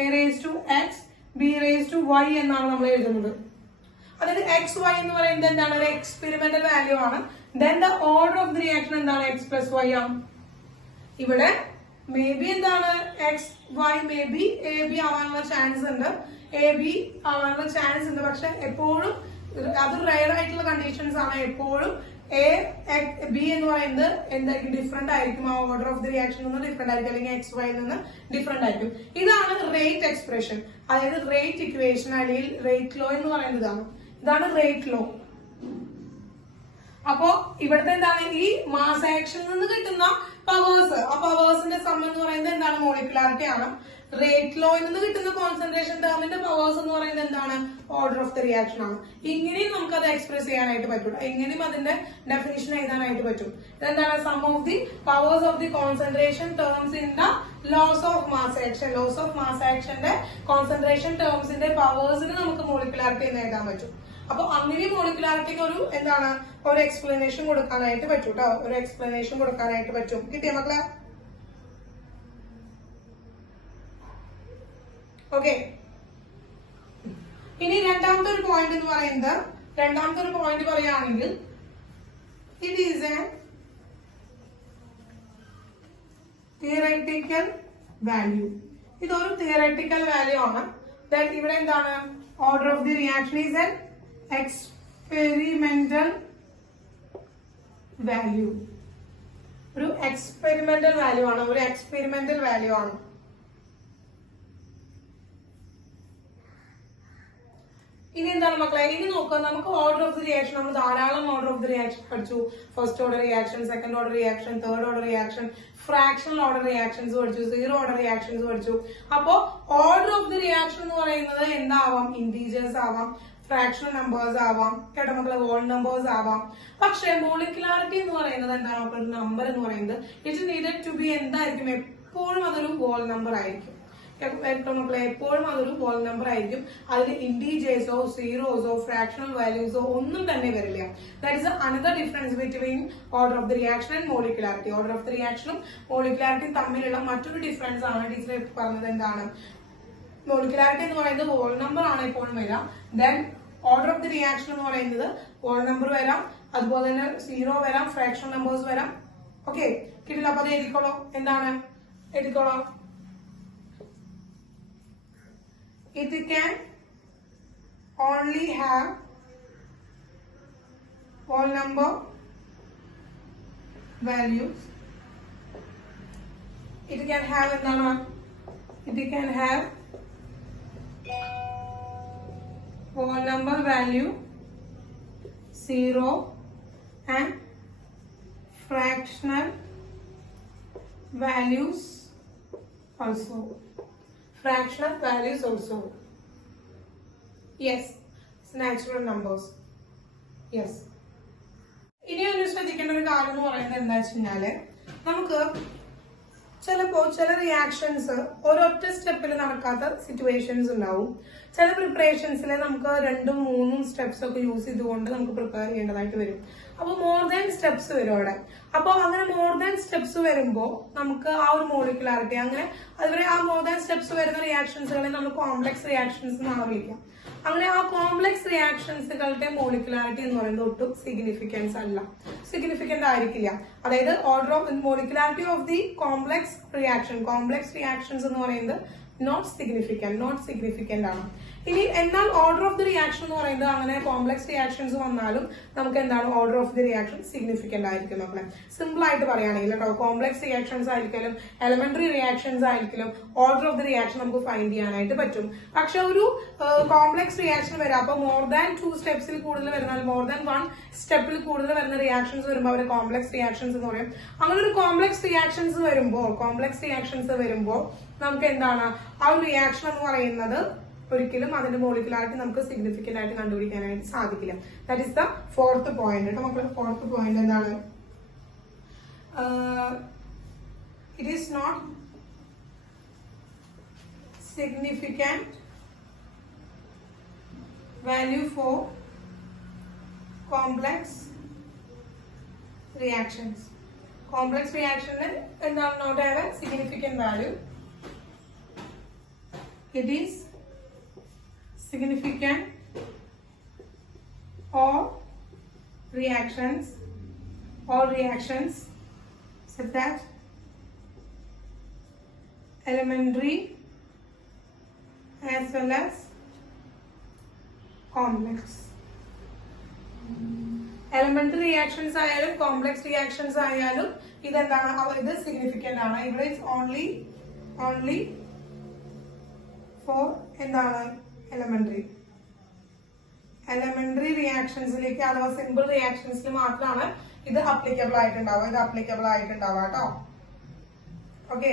A raise to X, B raise to Y എന്നാണ് നമ്മൾ എഴുതുന്നത്. അതായത് എക്സ് വൈ എന്ന് പറയുന്നത് എന്താണ്? ഒരു എക്സ്പെരിമെന്റൽ വാല്യൂ ആണ്. Then the order of the reaction എന്താണ്? എക്സ് പ്ലസ് വൈ ആണ്. ഇവിടെ മേ ബി എന്താണ്? X y may be A B ആവാനുള്ള ചാൻസ് ഉണ്ട്, എ ബി ആവാനുള്ള ചാൻസ് ഉണ്ട്. പക്ഷെ എപ്പോഴും അത് റയർ ആയിട്ടുള്ള കണ്ടീഷൻസ് ആണ്. എപ്പോഴും എ ബി എന്ന് പറയുന്നത് എന്തായിരിക്കും? ഡിഫറെന്റ് ആയിരിക്കും. ആ ഓർഡർ ഓഫ് ദി റിയാക്ഷൻ നിന്ന് ഡിഫറെന്റ് ആയിരിക്കും, അല്ലെങ്കിൽ എക്സ് വൈ നിന്ന് ഡിഫറെന്റ് ആയിരിക്കും. ഇതാണ് റേറ്റ് എക്സ്പ്രഷൻ, അതായത് റേറ്റ് ഇക്വേഷൻ അല്ലെങ്കിൽ റേറ്റ് ലോ എന്ന് പറയുന്നതാണ്. ഇതാണ് റേറ്റ് ലോ. അപ്പോ ഇവിടുത്തെ എന്താണ്? ഈ മാസ് ആക്ഷനിൽ നിന്ന് കിട്ടുന്ന പവേഴ്സ്, ആ പവേഴ്സിന്റെ സം എന്ന് പറയുന്നത് എന്താണ്? മോളിക്കുലാരിറ്റി ആണ്. റേറ്റ് ലോയിൽ നിന്ന് കിട്ടുന്ന കോൺസെൻട്രേഷൻ ടേമിന്റെ പവേഴ്സ് എന്ന് പറയുന്നത് എന്താണ്? ഓർഡർ ഓഫ് ദി റിയാക്ഷൻ ആണ്. ഇങ്ങനെയും നമുക്ക് അത് എക്സ്പ്രസ് ചെയ്യാനായിട്ട് പറ്റും, എങ്ങനെയും അതിന്റെ ഡെഫിനിഷൻ എഴുതാനായിട്ട് പറ്റും. ഇതെന്താണ്? Sum of the powers of the concentration terms in the laws of mass action. Laws of mass ആക്ഷന്റെ കോൺസെൻട്രേഷൻ ടേംസിന്റെ പവേഴ്സിന് നമുക്ക് മോളിക്കുലാരിറ്റി എന്ന് എഴുതാൻ പറ്റും. അപ്പൊ അങ്ങനെ മോളിക്കുലാരിറ്റിക്ക് ഒരു എന്താണ്? ഒരു എക്സ്പ്ലനേഷൻ കൊടുക്കാനായിട്ട് പറ്റും കേട്ടോ. ഒരു എക്സ്പ്ലനേഷൻ കൊടുക്കാനായിട്ട് പറ്റും. കിട്ടിയ മക്കളെ? ഓക്കെ. ഇനി രണ്ടാമത്തെ ഒരു പോയിന്റ് എന്ന് പറയുന്നത്, രണ്ടാമത്തെ ഒരു പോയിന്റ് പറയുകയാണെങ്കിൽ it is A theoretical value. ഇതൊരു തിയററ്റിക്കൽ വാല്യൂ ആണ്. ഇവിടെ എന്താണ്? Order of the reaction is N experimental value. ഒരു എക്സ്പെരിമെന്റൽ വാല്യൂ ആണ്, ഒരു എക്സ്പെരിമെന്റൽ വാല്യൂ ആണ്. ഇനി എന്താണ് മക്കളെ? ഇനി നോക്കുക, നമുക്ക് ഓർഡർ ഓഫ് ദി റിയാക്ഷൻ, നമ്മൾ ധാരാളം ഓർഡർ ഓഫ് ദി റിയാക്ഷൻ പഠിച്ചു. First order reaction, second order reaction, third order reaction, fractional order reactions പഠിച്ചു, സീറോ ഓർഡർ റിയാക്ഷൻസ് പഠിച്ചു. അപ്പോ ഓർഡർ ഓഫ് ദി റിയാക്ഷൻ എന്ന് പറയുന്നത് എന്താവാം? ഇന്റീജേഴ്സ് ആവാം, ഫ്രാക്ഷണൽ നമ്പേഴ്സ് ആവാം, കേട്ടോ മക്കളെ, ഹോൾ നമ്പേഴ്സ് ആവാം. പക്ഷെ മോളിക്കുലാരിറ്റി എന്ന് പറയുന്നത് എന്താണ് മക്കളെ? നമ്പർ എന്ന് പറയുന്നത് ഇറ്റ് നീഡഡ് ടു ബി എന്തായിരിക്കും? എപ്പോഴും അതൊരു ഹോൾ നമ്പർ ആയിരിക്കും. മക്കളെ എപ്പോഴും അതൊരു ഹോൾ നമ്പർ ആയിരിക്കും. അതിൽ ഇന്റീജേഴ്സോ സീറോസോ ഫ്രാക്ഷണൽ വാല്യൂസോ ഒന്നും തന്നെ വരില്ല. That is another difference between order of the reaction and molecularity. Order of the റിയാക്ഷനും മോളിക്കുലാരിറ്റിയും തമ്മിലുള്ള മറ്റൊരു ഡിഫറൻസ് ആണ് ടീച്ചർ പറഞ്ഞത്. എന്താണ്? മോളിക്കുലാരിറ്റി എന്ന് പറയുന്നത് ഹോൾ നമ്പർ ആണ് എപ്പോഴും വരാം. Then order of the reaction എന്ന് പറയുന്നത് ഹോൾ നമ്പർ വരാം, അതുപോലെ തന്നെ സീറോ വരാം, ഫ്രാക്ഷണൽ നമ്പേഴ്സ് വരാം. ഓക്കെ, കിട്ടില്ല? അപ്പൊ അത് എഴുതിക്കോളൂ. എന്താണ്? എഴുതിക്കോളൂ. It can only have whole number values. It can have എന്താണ്? It can have whole number value 0 and fractional values also. Fractional values also. Yes, it's natural numbers. Yes. ഇനി ഒരു ശ്രദ്ധിക്കേണ്ട ഒരു കാര്യം എന്ന് പറയുന്നത് എന്താ വെച്ച് കഴിഞ്ഞാല്, നമുക്ക് ചിലപ്പോ ചില റിയാക്ഷൻസ് ഒരൊറ്റ സ്റ്റെപ്പിൽ നടക്കാത്ത സിറ്റുവേഷൻസ് ഉണ്ടാവും. ചില പ്രിപ്പറേഷൻസിൽ നമുക്ക് 2ഉം 3ഉം സ്റ്റെപ്സ് ഒക്കെ യൂസ് ചെയ്തുകൊണ്ട് നമുക്ക് പ്രിപ്പയർ ചെയ്യേണ്ടതായിട്ട് വരും. അപ്പൊ മോർ ദാൻ സ്റ്റെപ്സ് വരും അവിടെ. അപ്പൊ അങ്ങനെ മോർ ദാൻ സ്റ്റെപ്സ് വരുമ്പോ നമുക്ക് ആ ഒരു മോളിക്കുലാരിറ്റി, അങ്ങനെ അതുവരെ ആ മോർ ദാൻ സ്റ്റെപ്സ് വരുന്ന റിയാക്ഷൻസുകളെ നമ്മൾ കോംപ്ലക്സ് റിയാക്ഷൻസ് എന്നാണ് വിളിക്കുക. അങ്ങനെ ആ കോംപ്ലക്സ് റിയാക്ഷൻസുകളുടെ മോളിക്കുലാരിറ്റി എന്ന് പറയുന്നത് ഒട്ടും സിഗ്നിഫിക്കന്റ് ആയിരിക്കില്ല. അതായത് order of molecularity of the complex reactions എന്ന് പറയുന്നത് നോട്ട് സിഗ്നിഫിക്കന്റ് ആണ്. ഇനി എന്നാൽ ഓർഡർ ഓഫ് ദി റിയാക്ഷൻ എന്ന് പറയുന്നത് അങ്ങനെ കോംപ്ലക്സ് റിയാക്ഷൻസ് വന്നാലും നമുക്ക് എന്താണ് order of the reaction significant ആയിരിക്കും മക്കളെ. സിമ്പിൾ ആയിട്ട് പറയുകയാണെങ്കിൽ കേട്ടോ, കോംപ്ലക്സ് റിയാക്ഷൻസ് ആയിരിക്കലും എലമെന്ററി റിയാക്ഷൻസ് ആയിരിക്കലും ഓർഡർ ഓഫ് ദി റിയാക്ഷൻ നമുക്ക് ഫൈൻഡ് ചെയ്യാനായിട്ട് പറ്റും. പക്ഷെ ഒരു കോംപ്ലക്സ് റിയാക്ഷൻ വരാം, അപ്പൊ മോർ ദാൻ 2 സ്റ്റെപ്സിൽ കൂടുതൽ വരുന്ന മോർ ദാൻ 1 സ്റ്റെപ്പിൽ കൂടുതൽ വരുന്ന റിയാക്ഷൻസ് വരുമ്പോൾ അവരെ കോംപ്ലക്സ് റിയാക്ഷൻസ് എന്ന് പറയും. അങ്ങനെ ഒരു കോംപ്ലക്സ് റിയാക്ഷൻസ് വരുമ്പോൾ നമുക്ക് എന്താണ് ആ ഒരു റിയാക്ഷൻ എന്ന് പറയുന്നത് ഒരിക്കലും അതിന്റെ മോളിക്കുലാരിറ്റി നമുക്ക് സിഗ്നിഫിക്കന്റ് ആയിട്ട് കണ്ടുപിടിക്കാനായിട്ട് സാധിക്കില്ല. That is the 4th point കേട്ടോ മക്കളെ. 4th പോയിന്റ് എന്താണ്? It is not significant value for complex reactions. Complex reaction എന്താണ് not have a significant value. It is significant all reactions such that elementary as well as complex. Elementary reactions ആയാലും complex reactions ആയാലും ഇതെന്താണ് ഇത് significant ആണ്. ഇവിടെ only four എന്താണ് elementary റിയാക്ഷൻസിലേക്ക് അഥവാ simple റിയാക്ഷൻസിൽ മാത്രമാണ് ഇത് അപ്ലിക്കബിൾ ആയിട്ടുണ്ടാവുക കേട്ടോ. ഓക്കെ,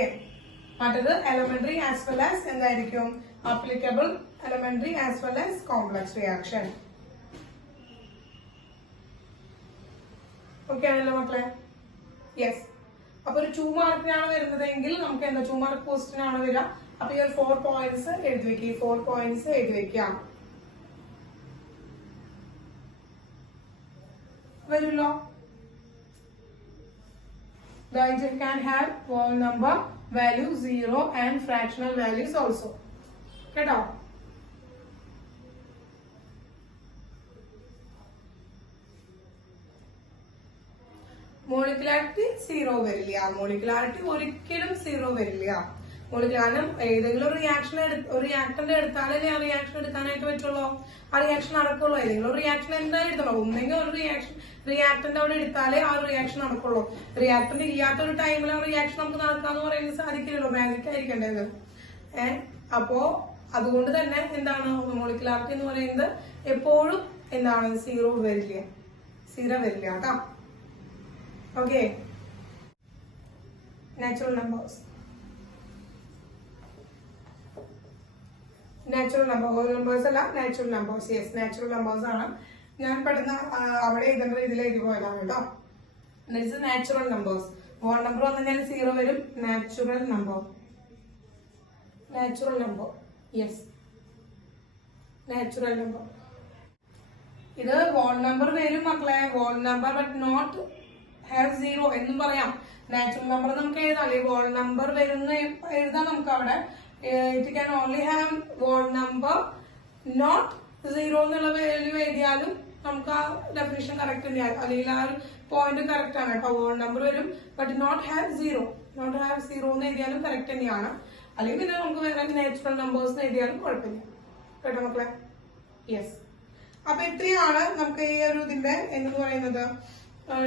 മറ്റത് എലമെന്ററി ആസ് വെൽ ആസ് എന്തായിരിക്കും applicable elementary as well as complex reaction. Okay ആണല്ലോ മക്കളെ? യെസ്. അപ്പൊ ഒരു 2 മാർക്കിനാണ് വരുന്നതെങ്കിൽ നമുക്ക് എന്താ 2 മാർക്ക് ക്വസ്റ്റ്യൻ ആണ് വരിക. അപ്പൊ ഈ ഒരു 4 പോയിന്റ്സ് എഴുതി വെക്കാം. വരുമല്ലോ. The item can have whole number value 0 and fractional values also. കേട്ടോ? മോളിക്കുലാരിറ്റി 0 വരില്ല. മോളിക്കുലാരിറ്റി ഒരിക്കലും 0 വരില്ല. കാരണം ഏതെങ്കിലും ഒരു റിയാക്ടന്റ് എടുത്താലല്ലേ ആ റിയാക്ഷൻ എടുക്കാനായിട്ട് പറ്റുള്ളൂ, ആ റിയാക്ഷൻ നടക്കുള്ളൂ. ഏതെങ്കിലും ഒരു റിയാക്ഷൻ എന്തായാലും എടുത്തുള്ളൂ. ഒന്നെങ്കിൽ ഒരു റിയാക്ടന്റ് അവിടെ എടുത്താലേ ആ റിയാക്ഷൻ നടക്കുള്ളൂ. റിയാക്ടന്റ് ഇല്ലാത്ത ഒരു ടൈമിൽ ആ റിയാക്ഷൻ നമുക്ക് നടക്കാന്ന് പറയുന്നത് സാധിക്കില്ലല്ലോ, മാജിക് ആയിരിക്കേണ്ടത്. അപ്പോ അതുകൊണ്ട് തന്നെ എന്താണ് മോളിക്കുലാരിറ്റി എന്ന് പറയുന്നത് എപ്പോഴും എന്താണ് 0 വരില്ല കേട്ടോ. Okay, natural numbers whole numbers അല്ല, natural numbers. Yes, natural numbers ആണ്. ഞാൻ പെട്ടെന്ന് അവിടെ എഴുതേണ്ട ഇതിൽ എഴുതി പോയതാണ് കേട്ടോ. Natural numbers. ഹോൾ നമ്പർ വന്നു കഴിഞ്ഞാൽ 0 വരും. Natural number. Yes, natural number. ഇത് ഹോൾ നമ്പർ വരും മക്കളെ. Whole number but not have 0 എന്നും പറയാം. നാച്ചുറൽ നമ്പർ നമുക്ക് എഴുതാം, അല്ലെങ്കിൽ ഹോൾ നമ്പർ വരുന്ന എഴുതാം നമുക്ക് അവിടെ. It can only have whole number not 0 എന്നുള്ള വാല്യൂ എഴുതിയാലും നമുക്ക് ആ ഡെഫിനിഷൻ കറക്റ്റ് തന്നെയാണ്, അല്ലെങ്കിൽ ആ ഒരു പോയിന്റ് കറക്റ്റ് ആണ് കേട്ടോ. ഹോൾ നമ്പർ വരും ബട്ട് നോട്ട് ഹാവ് 0 എന്ന് എഴുതിയാലും കറക്റ്റ് തന്നെയാണ്. അല്ലെങ്കിൽ പിന്നെ നമുക്ക് വേറെ നാച്ചുറൽ നമ്പേഴ്സ് എഴുതിയാലും കുഴപ്പമില്ല കേട്ടോ മക്കളെ. യെസ്. അപ്പൊ ഇത്രയാണ് നമുക്ക് ഈ ഒരു ഇതിന്റെ എന്ന് പറയുന്നത്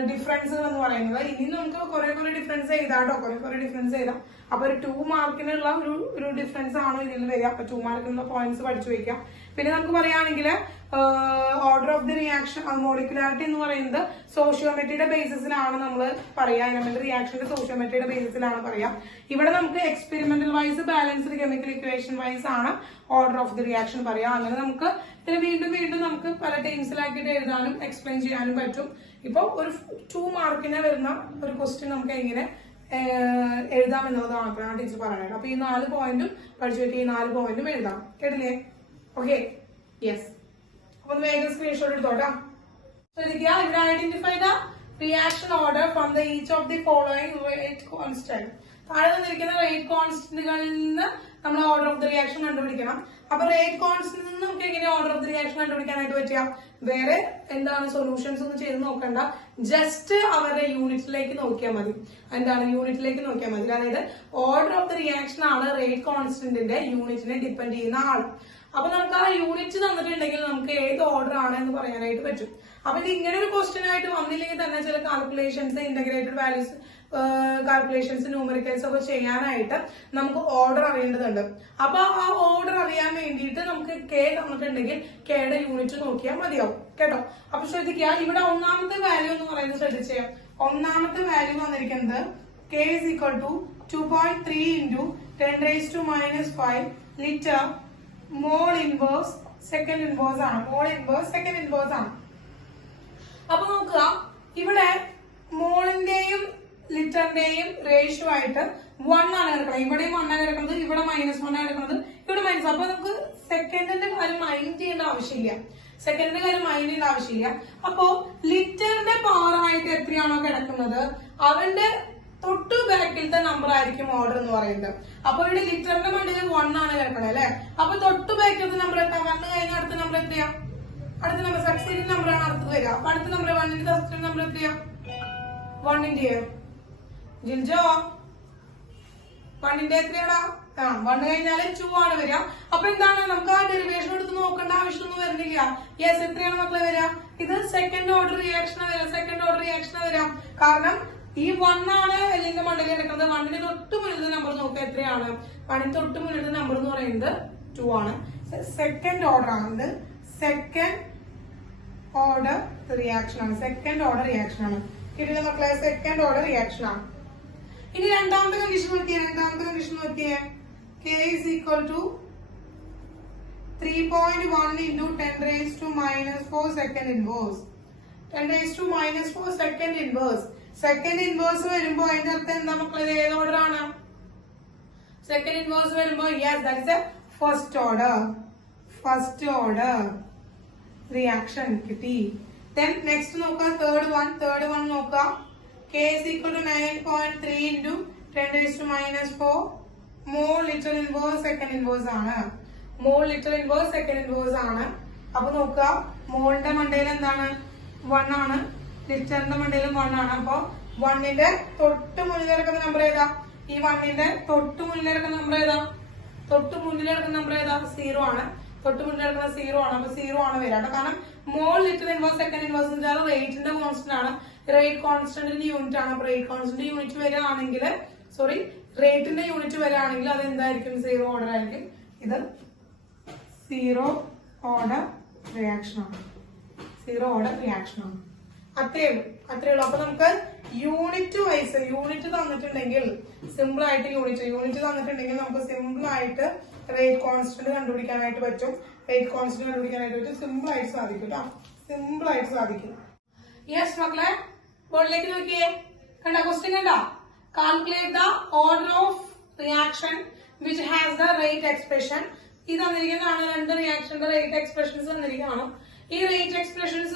ഡിഫറൻസുകൾ എന്ന് പറയുന്നത്. ഇനി നമുക്ക് കുറെ ഡിഫറൻസ് എഴുതാം കേട്ടോ, കുറെ ഡിഫറൻസ് എഴുതാം. അപ്പൊ ഒരു 2 മാർക്കിനുള്ള ഒരു ഡിഫറൻസ് ആണ് ഇതിൽ വരിക. അപ്പൊ 2 മാർക്കിനുള്ള പോയിന്റ്സ് പഠിച്ചു വയ്ക്കാം. പിന്നെ നമുക്ക് പറയുകയാണെങ്കിൽ order of the reaction molecularity എന്ന് പറയുന്നത് സോഷ്യോമെട്രിയുടെ ബേസിസിലാണ് നമ്മൾ പറയാ. എലമെന്ററി റിയാക്ഷന്റെ സോഷ്യോമെട്രിയുടെ ബേസിസിലാണ് പറയാ. ഇവിടെ നമുക്ക് experimental wise balanced chemical equation wise ആണ് ഓർഡർ ഓഫ് ദി റിയാക്ഷൻ പറയാ. അങ്ങനെ നമുക്ക് ഇതിന് വീണ്ടും നമുക്ക് പല ടൈംസിലാക്കിയിട്ട് എഴുതാനും എക്സ്പ്ലെയിൻ ചെയ്യാനും പറ്റും. ഇപ്പൊ ഒരു 2 മാർക്കിന് വരുന്ന ഒരു ക്വസ്റ്റ്യൻ നമുക്ക് എങ്ങനെ എഴുതാം എന്നുള്ളതാണ് ആ ടീച്ചർ പറയാനായിട്ട്. അപ്പൊ ഈ 4 പോയിന്റും പഠിച്ചു വെക്കുക. ഈ 4 പോയിന്റും എഴുതാം. കേട്ടില്ലേ? Okay, yes. അപ്പൊ വേഗം സ്ക്രീൻഷോട്ട് എടുത്തോട്ടാ. ശ്രദ്ധിക്കുക, ഇവിടെ identify the reaction order from the each of the following rate constant. താഴെ തന്നിരിക്കുന്ന റേറ്റ് കോൺസ്റ്റന്റുകളിൽ നിന്ന് നമ്മൾ ഓർഡർ ഓഫ് ദി റിയാക്ഷൻ കണ്ടുപിടിക്കണം. അപ്പൊ റേറ്റ് കോൺസ്റ്റന്റിൽ നിന്ന് നമുക്ക് എങ്ങനെ ഓർഡർ ഓഫ് ദി റിയാക്ഷൻ കണ്ടുപിടിക്കാനായിട്ട് പറ്റുക? വേറെ എന്താണ് സൊല്യൂഷൻസ് ഒന്നും ചെയ്ത് നോക്കണ്ട, ജസ്റ്റ് അവരുടെ യൂണിറ്റിലേക്ക് നോക്കിയാൽ മതി. യൂണിറ്റിലേക്ക് നോക്കിയാൽ മതി. അതായത് ഓർഡർ ഓഫ് ദി റിയാക്ഷൻ ആണ് റേറ്റ് കോൺസ്റ്റന്റിന്റെ യൂണിറ്റിനെ ഡിപ്പെൻഡ് ചെയ്യുന്ന ആൾ. അപ്പൊ നമുക്ക് ആ യൂണിറ്റ് തന്നിട്ടുണ്ടെങ്കിൽ നമുക്ക് ഏത് ഓർഡർ ആണ് എന്ന് പറയാനായിട്ട് പറ്റും. അപ്പൊ ഇത് ഇങ്ങനെ ഒരു ക്വസ്റ്റ്യൻ ആയിട്ട് വന്നില്ലെങ്കിൽ തന്നെ ചില calculations, integrated values calculations, numericals ഒക്കെ ചെയ്യാനായിട്ട് നമുക്ക് ഓർഡർ അറിയേണ്ടതുണ്ട്. അപ്പൊ ആ ഓർഡർ അറിയാൻ വേണ്ടിയിട്ട് നമുക്ക് കെ തന്നിട്ടുണ്ടെങ്കിൽ കെയുടെ യൂണിറ്റ് നോക്കിയാൽ മതിയാവും കേട്ടോ. അപ്പൊ ശ്രദ്ധിക്കുക, ഇവിടെ ഒന്നാമത്തെ വാല്യൂ എന്ന് പറയുന്നത് ശ്രദ്ധിച്ചേ. ഒന്നാമത്തെ വാല്യൂ വന്നിരിക്കുന്നത് K is equal to 2.3 into 10 raised to minus 5 litre mole inverse second inverse ആണ്. മോൾ ഇൻവേഴ്സ് സെക്കൻഡ് ഇൻവേഴ്സ് ആണ്. അപ്പൊ നോക്കുക, ഇവിടെ മോളിന്റെയും ലിറ്ററിന്റെയും റേഷ്യോ ആയിട്ട് 1 ആണ് കിടക്കുന്നത്. ഇവിടെയും 1 ആണ് കിടക്കുന്നത്, ഇവിടെ -1 ആണ് കിടക്കുന്നത്, ഇവിടെ മൈനസ്. അപ്പൊ നമുക്ക് സെക്കൻഡിന്റെ കാര്യം മൈൻഡ് ചെയ്യേണ്ട ആവശ്യമില്ല. സെക്കൻഡിന്റെ കാര്യം മൈൻഡ് ചെയ്യേണ്ട ആവശ്യമില്ല. അപ്പോ ലിറ്ററിന്റെ പവർ ആയിട്ട് എത്രയാണോ കിടക്കുന്നത് അവന്റെ തൊട്ടു ബാക്കിലത്തെ നമ്പർ ആയിരിക്കും ഓർഡർ എന്ന് പറയുന്നത്. അപ്പൊ ഇവിടെ ലിറ്ററിന്റെ മണ്ടിൽ 1 ആണ് കിടക്കണത് അല്ലെ. അപ്പൊ തൊട്ടു ബാക്കിലത്തെ നമ്പർ എത്ര? 1 കഴിഞ്ഞ അടുത്ത നമ്പർ എത്രയാ? അടുത്ത നമ്പർ സബ്സ്റ്റിറ്റ്യൂട്ട് നമ്പർ ആണ് അടുത്തത് വരിക. അപ്പൊ അടുത്ത നമ്പർ 1ന്റെ സബ്സ്റ്റിറ്റ്യൂട്ട് നമ്പർ എത്രയാ? 1ന്റെ ജിൽജോ 1ന്റെ എത്രയാടാ? 1 കഴിഞ്ഞാല് 2 ആണ് വരിക. അപ്പൊ എന്താണ്, നമുക്ക് ആ ഡെറിവേഷൻ എടുത്ത് നോക്കേണ്ട ആവശ്യമൊന്നും വരുന്നില്ല. യെസ്, എത്രയാണ് മക്കളെ വരിക? ഇത് സെക്കൻഡ് ഓർഡർ റിയാക്ഷൻ വരാം. സെക്കൻഡ് ഓർഡർ റിയാക്ഷൻ വരാം. കാരണം ഈ 1 ആണ് എല്ലിന്റെ മണ്ടയിൽ കിടക്കുന്നത്. 1ന്റെ തൊട്ട് മുന്നിലത്തെ നമ്പർ നോക്കുക എത്രയാണ്? 1ന്റെ തൊട്ട് മുന്നിലത്തെ നമ്പർ എന്ന് പറയുന്നത് 2 ആണ്. സെക്കൻഡ് ഓർഡർ ആണ്. ഇത് സെക്കൻഡ് ഓർഡർ റിയാക്ഷൻ ആണ്. സെക്കൻഡ് ഓർഡർ റിയാക്ഷൻ ആണ്. കിട്ടിയ മക്കളെ, സെക്കൻഡ് ഓർഡർ റിയാക്ഷൻ ആണ്. ഇനി രണ്ടാമത്തെ കണ്ടീഷൻ നോക്കിയേ. രണ്ടാമത്തെ കണ്ടീഷൻ നോക്കിയേ. K is equal to 3.1 into 10 raised to minus 4 second inverse. 10 raised to minus 4 second inverse. Second inverse വരുമ്പോ അതിന്റെ അർത്ഥം എന്താ മക്കളെ? ഏത് ഓർഡർ ആണ്? സെക്കൻഡ് ഇൻവേഴ്സ് വരുമ്പോ yes, that is a first order. First order reaction കിട്ടി. ദെൻ നെക്സ്റ്റ് നോക്കുക, തേർഡ് വൺ നോക്കുക. K is equal to 9.3 into 10 raised to minus 4 mole litre inverse second inverse ആണ്. Mole litre inverse second inverse ആണ്. അപ്പൊ നോക്കുക, മോളിന്റെ മണ്ടയിൽ എന്താണ്? 1 ആണ്. ലിറ്ററിന്റെ മണ്ടയിലും 1 ആണ്. അപ്പൊ 1ന്റെ തൊട്ട് മുന്നിൽ കിടക്കുന്ന നമ്പർ ഏതാ? ഈ 1ന്റെ തൊട്ട് മുന്നിൽ കിടക്കുന്ന നമ്പർ ഏതാ? തൊട്ട് മുന്നിൽ കിടക്കുന്ന നമ്പർ ഏതാ? 0 ആണ്. തൊട്ട് മുന്നിൽ കിടക്കുന്ന 0 ആണ്. അപ്പൊ 0 ആണ് വരാട്ടോ. കാരണം മോൾ ലിറ്റർ ഇൻവേഴ്സ് സെക്കൻഡ് ഇൻവേഴ്സ് എന്ന് വെച്ചാൽ റേറ്റിന്റെ കോൺസ്റ്റന്റ് ആണ്. റേറ്റ് കോൺസ്റ്റന്റിന്റെ യൂണിറ്റ് ആണ്. അപ്പൊ റേറ്റ് കോൺസ്റ്റന്റ് യൂണിറ്റ് വരികയാണെങ്കിൽ റേറ്റിന്റെ യൂണിറ്റ് വരികയാണെങ്കിൽ അത് എന്തായിരിക്കും? 0 ഓർഡർ ആയിരിക്കും. ഇത് 0 ഓർഡർ റിയാക്ഷൻ ആണ്. 0 ഓർഡർ റിയാക്ഷൻ ആണ്. അത്രേ ഉള്ളൂ. അപ്പൊ നമുക്ക് യൂണിറ്റ് വൈസ് യൂണിറ്റ് തന്നിട്ടുണ്ടെങ്കിൽ സിമ്പിൾ ആയിട്ട് യൂണിറ്റ് തന്നിട്ടുണ്ടെങ്കിൽ നമുക്ക് സിമ്പിൾ ആയിട്ട് റേറ്റ് കോൺസ്റ്റന്റ് കണ്ടുപിടിക്കാനായിട്ട് പറ്റും. സിമ്പിൾ ആയിട്ട് സാധിക്കും കേട്ടോ. സിമ്പിൾ ആയിട്ട് സാധിക്കും. യെസ് മക്കളെ, ബോർഡിലേക്ക് നോക്കിയേ. കണ്ട ക്വസ്റ്റ്യൻ കണ്ട? Calculate the order of reaction which has the rate expression. ഇത് തന്നിരിക്കുന്നതാണ്. രണ്ട് റിയാക്ഷന്റെ റേറ്റ് എക്സ്പ്രഷൻസ് തന്നിരിക്കുന്നതാണ്. ഈ റേറ്റ് എക്സ്പ്രഷൻസ്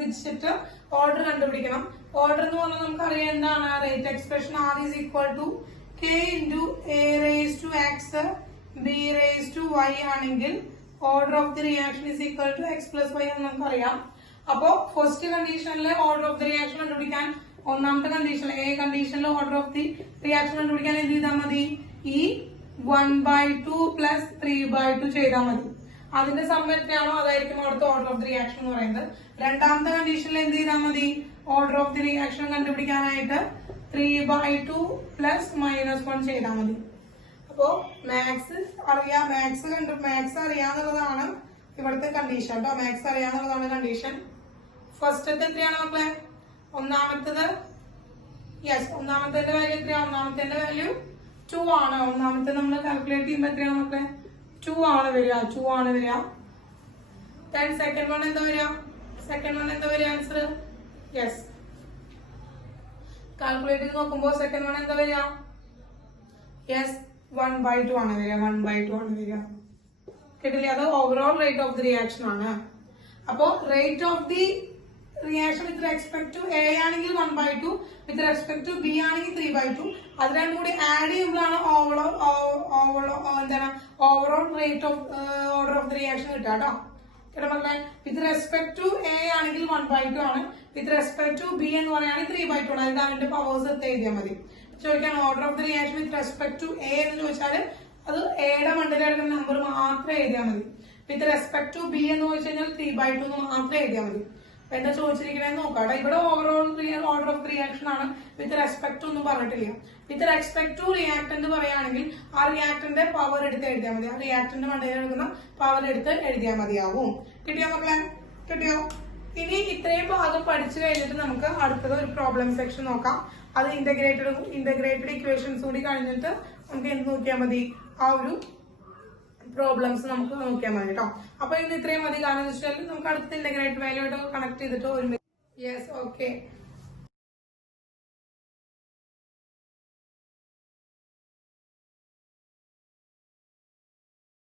വെച്ചിട്ട് ഓർഡർ കണ്ടുപിടിക്കണം. ഓർഡർ എന്ന് പറഞ്ഞാൽ നമുക്കറിയാം എന്താണ്? Rate expression R is equal to K into A raised to X B raised to Y ആണെങ്കിൽ order of the reaction is equal to X plus Y എന്ന് നമുക്കറിയാം. അപ്പോ ഫസ്റ്റ് കണ്ടീഷനിലെ ഓർഡർ ഓഫ് ദി റിയാക്ഷൻ കണ്ടുപിടിക്കാൻ, ഒന്നാമത്തെ കണ്ടീഷനിൽ A കണ്ടീഷനിലെ order of the reaction കണ്ടുപിടിക്കാൻ എന്ത് ചെയ്താൽ മതി? ഈ 1/2 plus 3/2 ചെയ്താൽ മതി. അതിന്റെ സമ്മ എത്രയാണോ അതായിരിക്കും അവിടുത്തെ ഓർഡർ ഓഫ് ദി റിയാക്ഷൻ എന്ന് പറയുന്നത്. രണ്ടാമത്തെ കണ്ടീഷനിൽ എന്ത് ചെയ്താൽ മതി? ഓർഡർ ഓഫ് ദി റിയാക്ഷൻ കണ്ടുപിടിക്കാനായിട്ട് 3/2 plus -1 ചെയ്താൽ മതി. അപ്പോ മാത്സ് അറിയാന്നുള്ളതാണ് ഇവിടുത്തെ കണ്ടീഷൻ കേട്ടോ. മാത്സ് അറിയാന്നുള്ളതാണ് കണ്ടീഷൻ. ഫസ്റ്റത്തെ എത്രയാണ് മക്കളെ? ഒന്നാമത്തത് ഒന്നാമത്തെ വാല്യൂ എത്രയാണ്? ഒന്നാമത്തെ വാല്യൂ 2 ആണ്. ഒന്നാമത്തെ നമ്മൾ കാൽക്കുലേറ്റ് ചെയ്യുമ്പോൾ എത്രയാണ് മക്കളെ? 2 ആണ് വരിക. Then second one എന്താ വരിക? Answer yes. കാൽക്കുലേറ്റ് ചെയ്ത് നോക്കുമ്പോൾ സെക്കൻഡ് വൺ എന്താ വരിക? യെസ്, 1/2 ആണ് വരിക. കിട്ടില്ലേ? അത് overall rate of the reaction ആണ്. അപ്പോ rate of the reaction with respect to A ആണെങ്കിൽ 1/2, വിത്ത് റെസ്പെക്ട് ടു ബി ആണെങ്കിൽ 3/2. അത് രണ്ടും കൂടി ആഡ് ചെയ്യുമ്പോഴാണ് overall rate of order of the reaction കിട്ടുക കേട്ടോ. മക്കളെ, വിത്ത് റെസ്പെക്ട് ടു എ ആണെങ്കിൽ 1/2 ആണ്. വിത്ത് റെസ്പെക്ട് ടു ബി എന്ന് പറയുകയാണെങ്കിൽ 3/2 ആണ്. അതിന്റെ പവേഴ്സ് എഴുതിയാൽ മതി. ചോദിക്കാൻ order of the reaction with respect to A എന്ന് ചോദിച്ചാൽ അത് എയുടെ മണ്ടയിൽ കിടക്കുന്ന നമ്പർ മാത്രം എഴുതിയാൽ മതി. വിത്ത് റെസ്പെക്ട് ടു ബി എന്ന് ചോദിച്ചു കഴിഞ്ഞാൽ 3/2 എന്ന് മാത്രം എഴുതിയാൽ മതി. എന്താ ചോദിച്ചിരിക്കണേന്ന് നോക്കാം. ഇവിടെ ഓവറോൾ ഓർഡർ ഓഫ് റിയാക്ഷൻ ആണ്. വിത്ത് റെസ്പെക്ട് ഒന്നും പറഞ്ഞിട്ടില്ല. വിത്ത് റെസ്പെക്ട് ടു റിയാക്ടന്റ് പറയുകയാണെങ്കിൽ ആ റിയാക്ടന്റെ പവർ എടുത്ത് എഴുതിയാൽ മതി. ആ റിയാക്ടന്റെ മണ്ടയിൽ എടുക്കുന്ന പവർ എടുത്ത് എഴുതിയാൽ മതിയാവും. കിട്ടിയോ മക്കളെ? കിട്ടിയോ? ഇനി ഇത്രയും ഭാഗം പഠിച്ചു കഴിഞ്ഞിട്ട് നമുക്ക് അടുത്തത് ഒരു പ്രോബ്ലം സെക്ഷൻ നോക്കാം. അത് ഇന്റഗ്രേറ്റഡ് ഇക്വേഷൻസ് കൂടി കഴിഞ്ഞിട്ട് നമുക്ക് എന്ത് നോക്കിയാൽ മതി? ആ ഒരു പ്രോബ്ലംസ് നമുക്ക് നോക്കിയാൽ മതി കേട്ടോ. അപ്പൊ ഇന്ന് ഇത്രയും മതി. കാരണം വെച്ചാൽ നമുക്ക് അടുത്ത ഇന്റഗ്രേറ്റഡ് വാല്യൂ ആയിട്ട് കണക്ട് ചെയ്തിട്ട് ഒരു യെസ് ഓക്കെ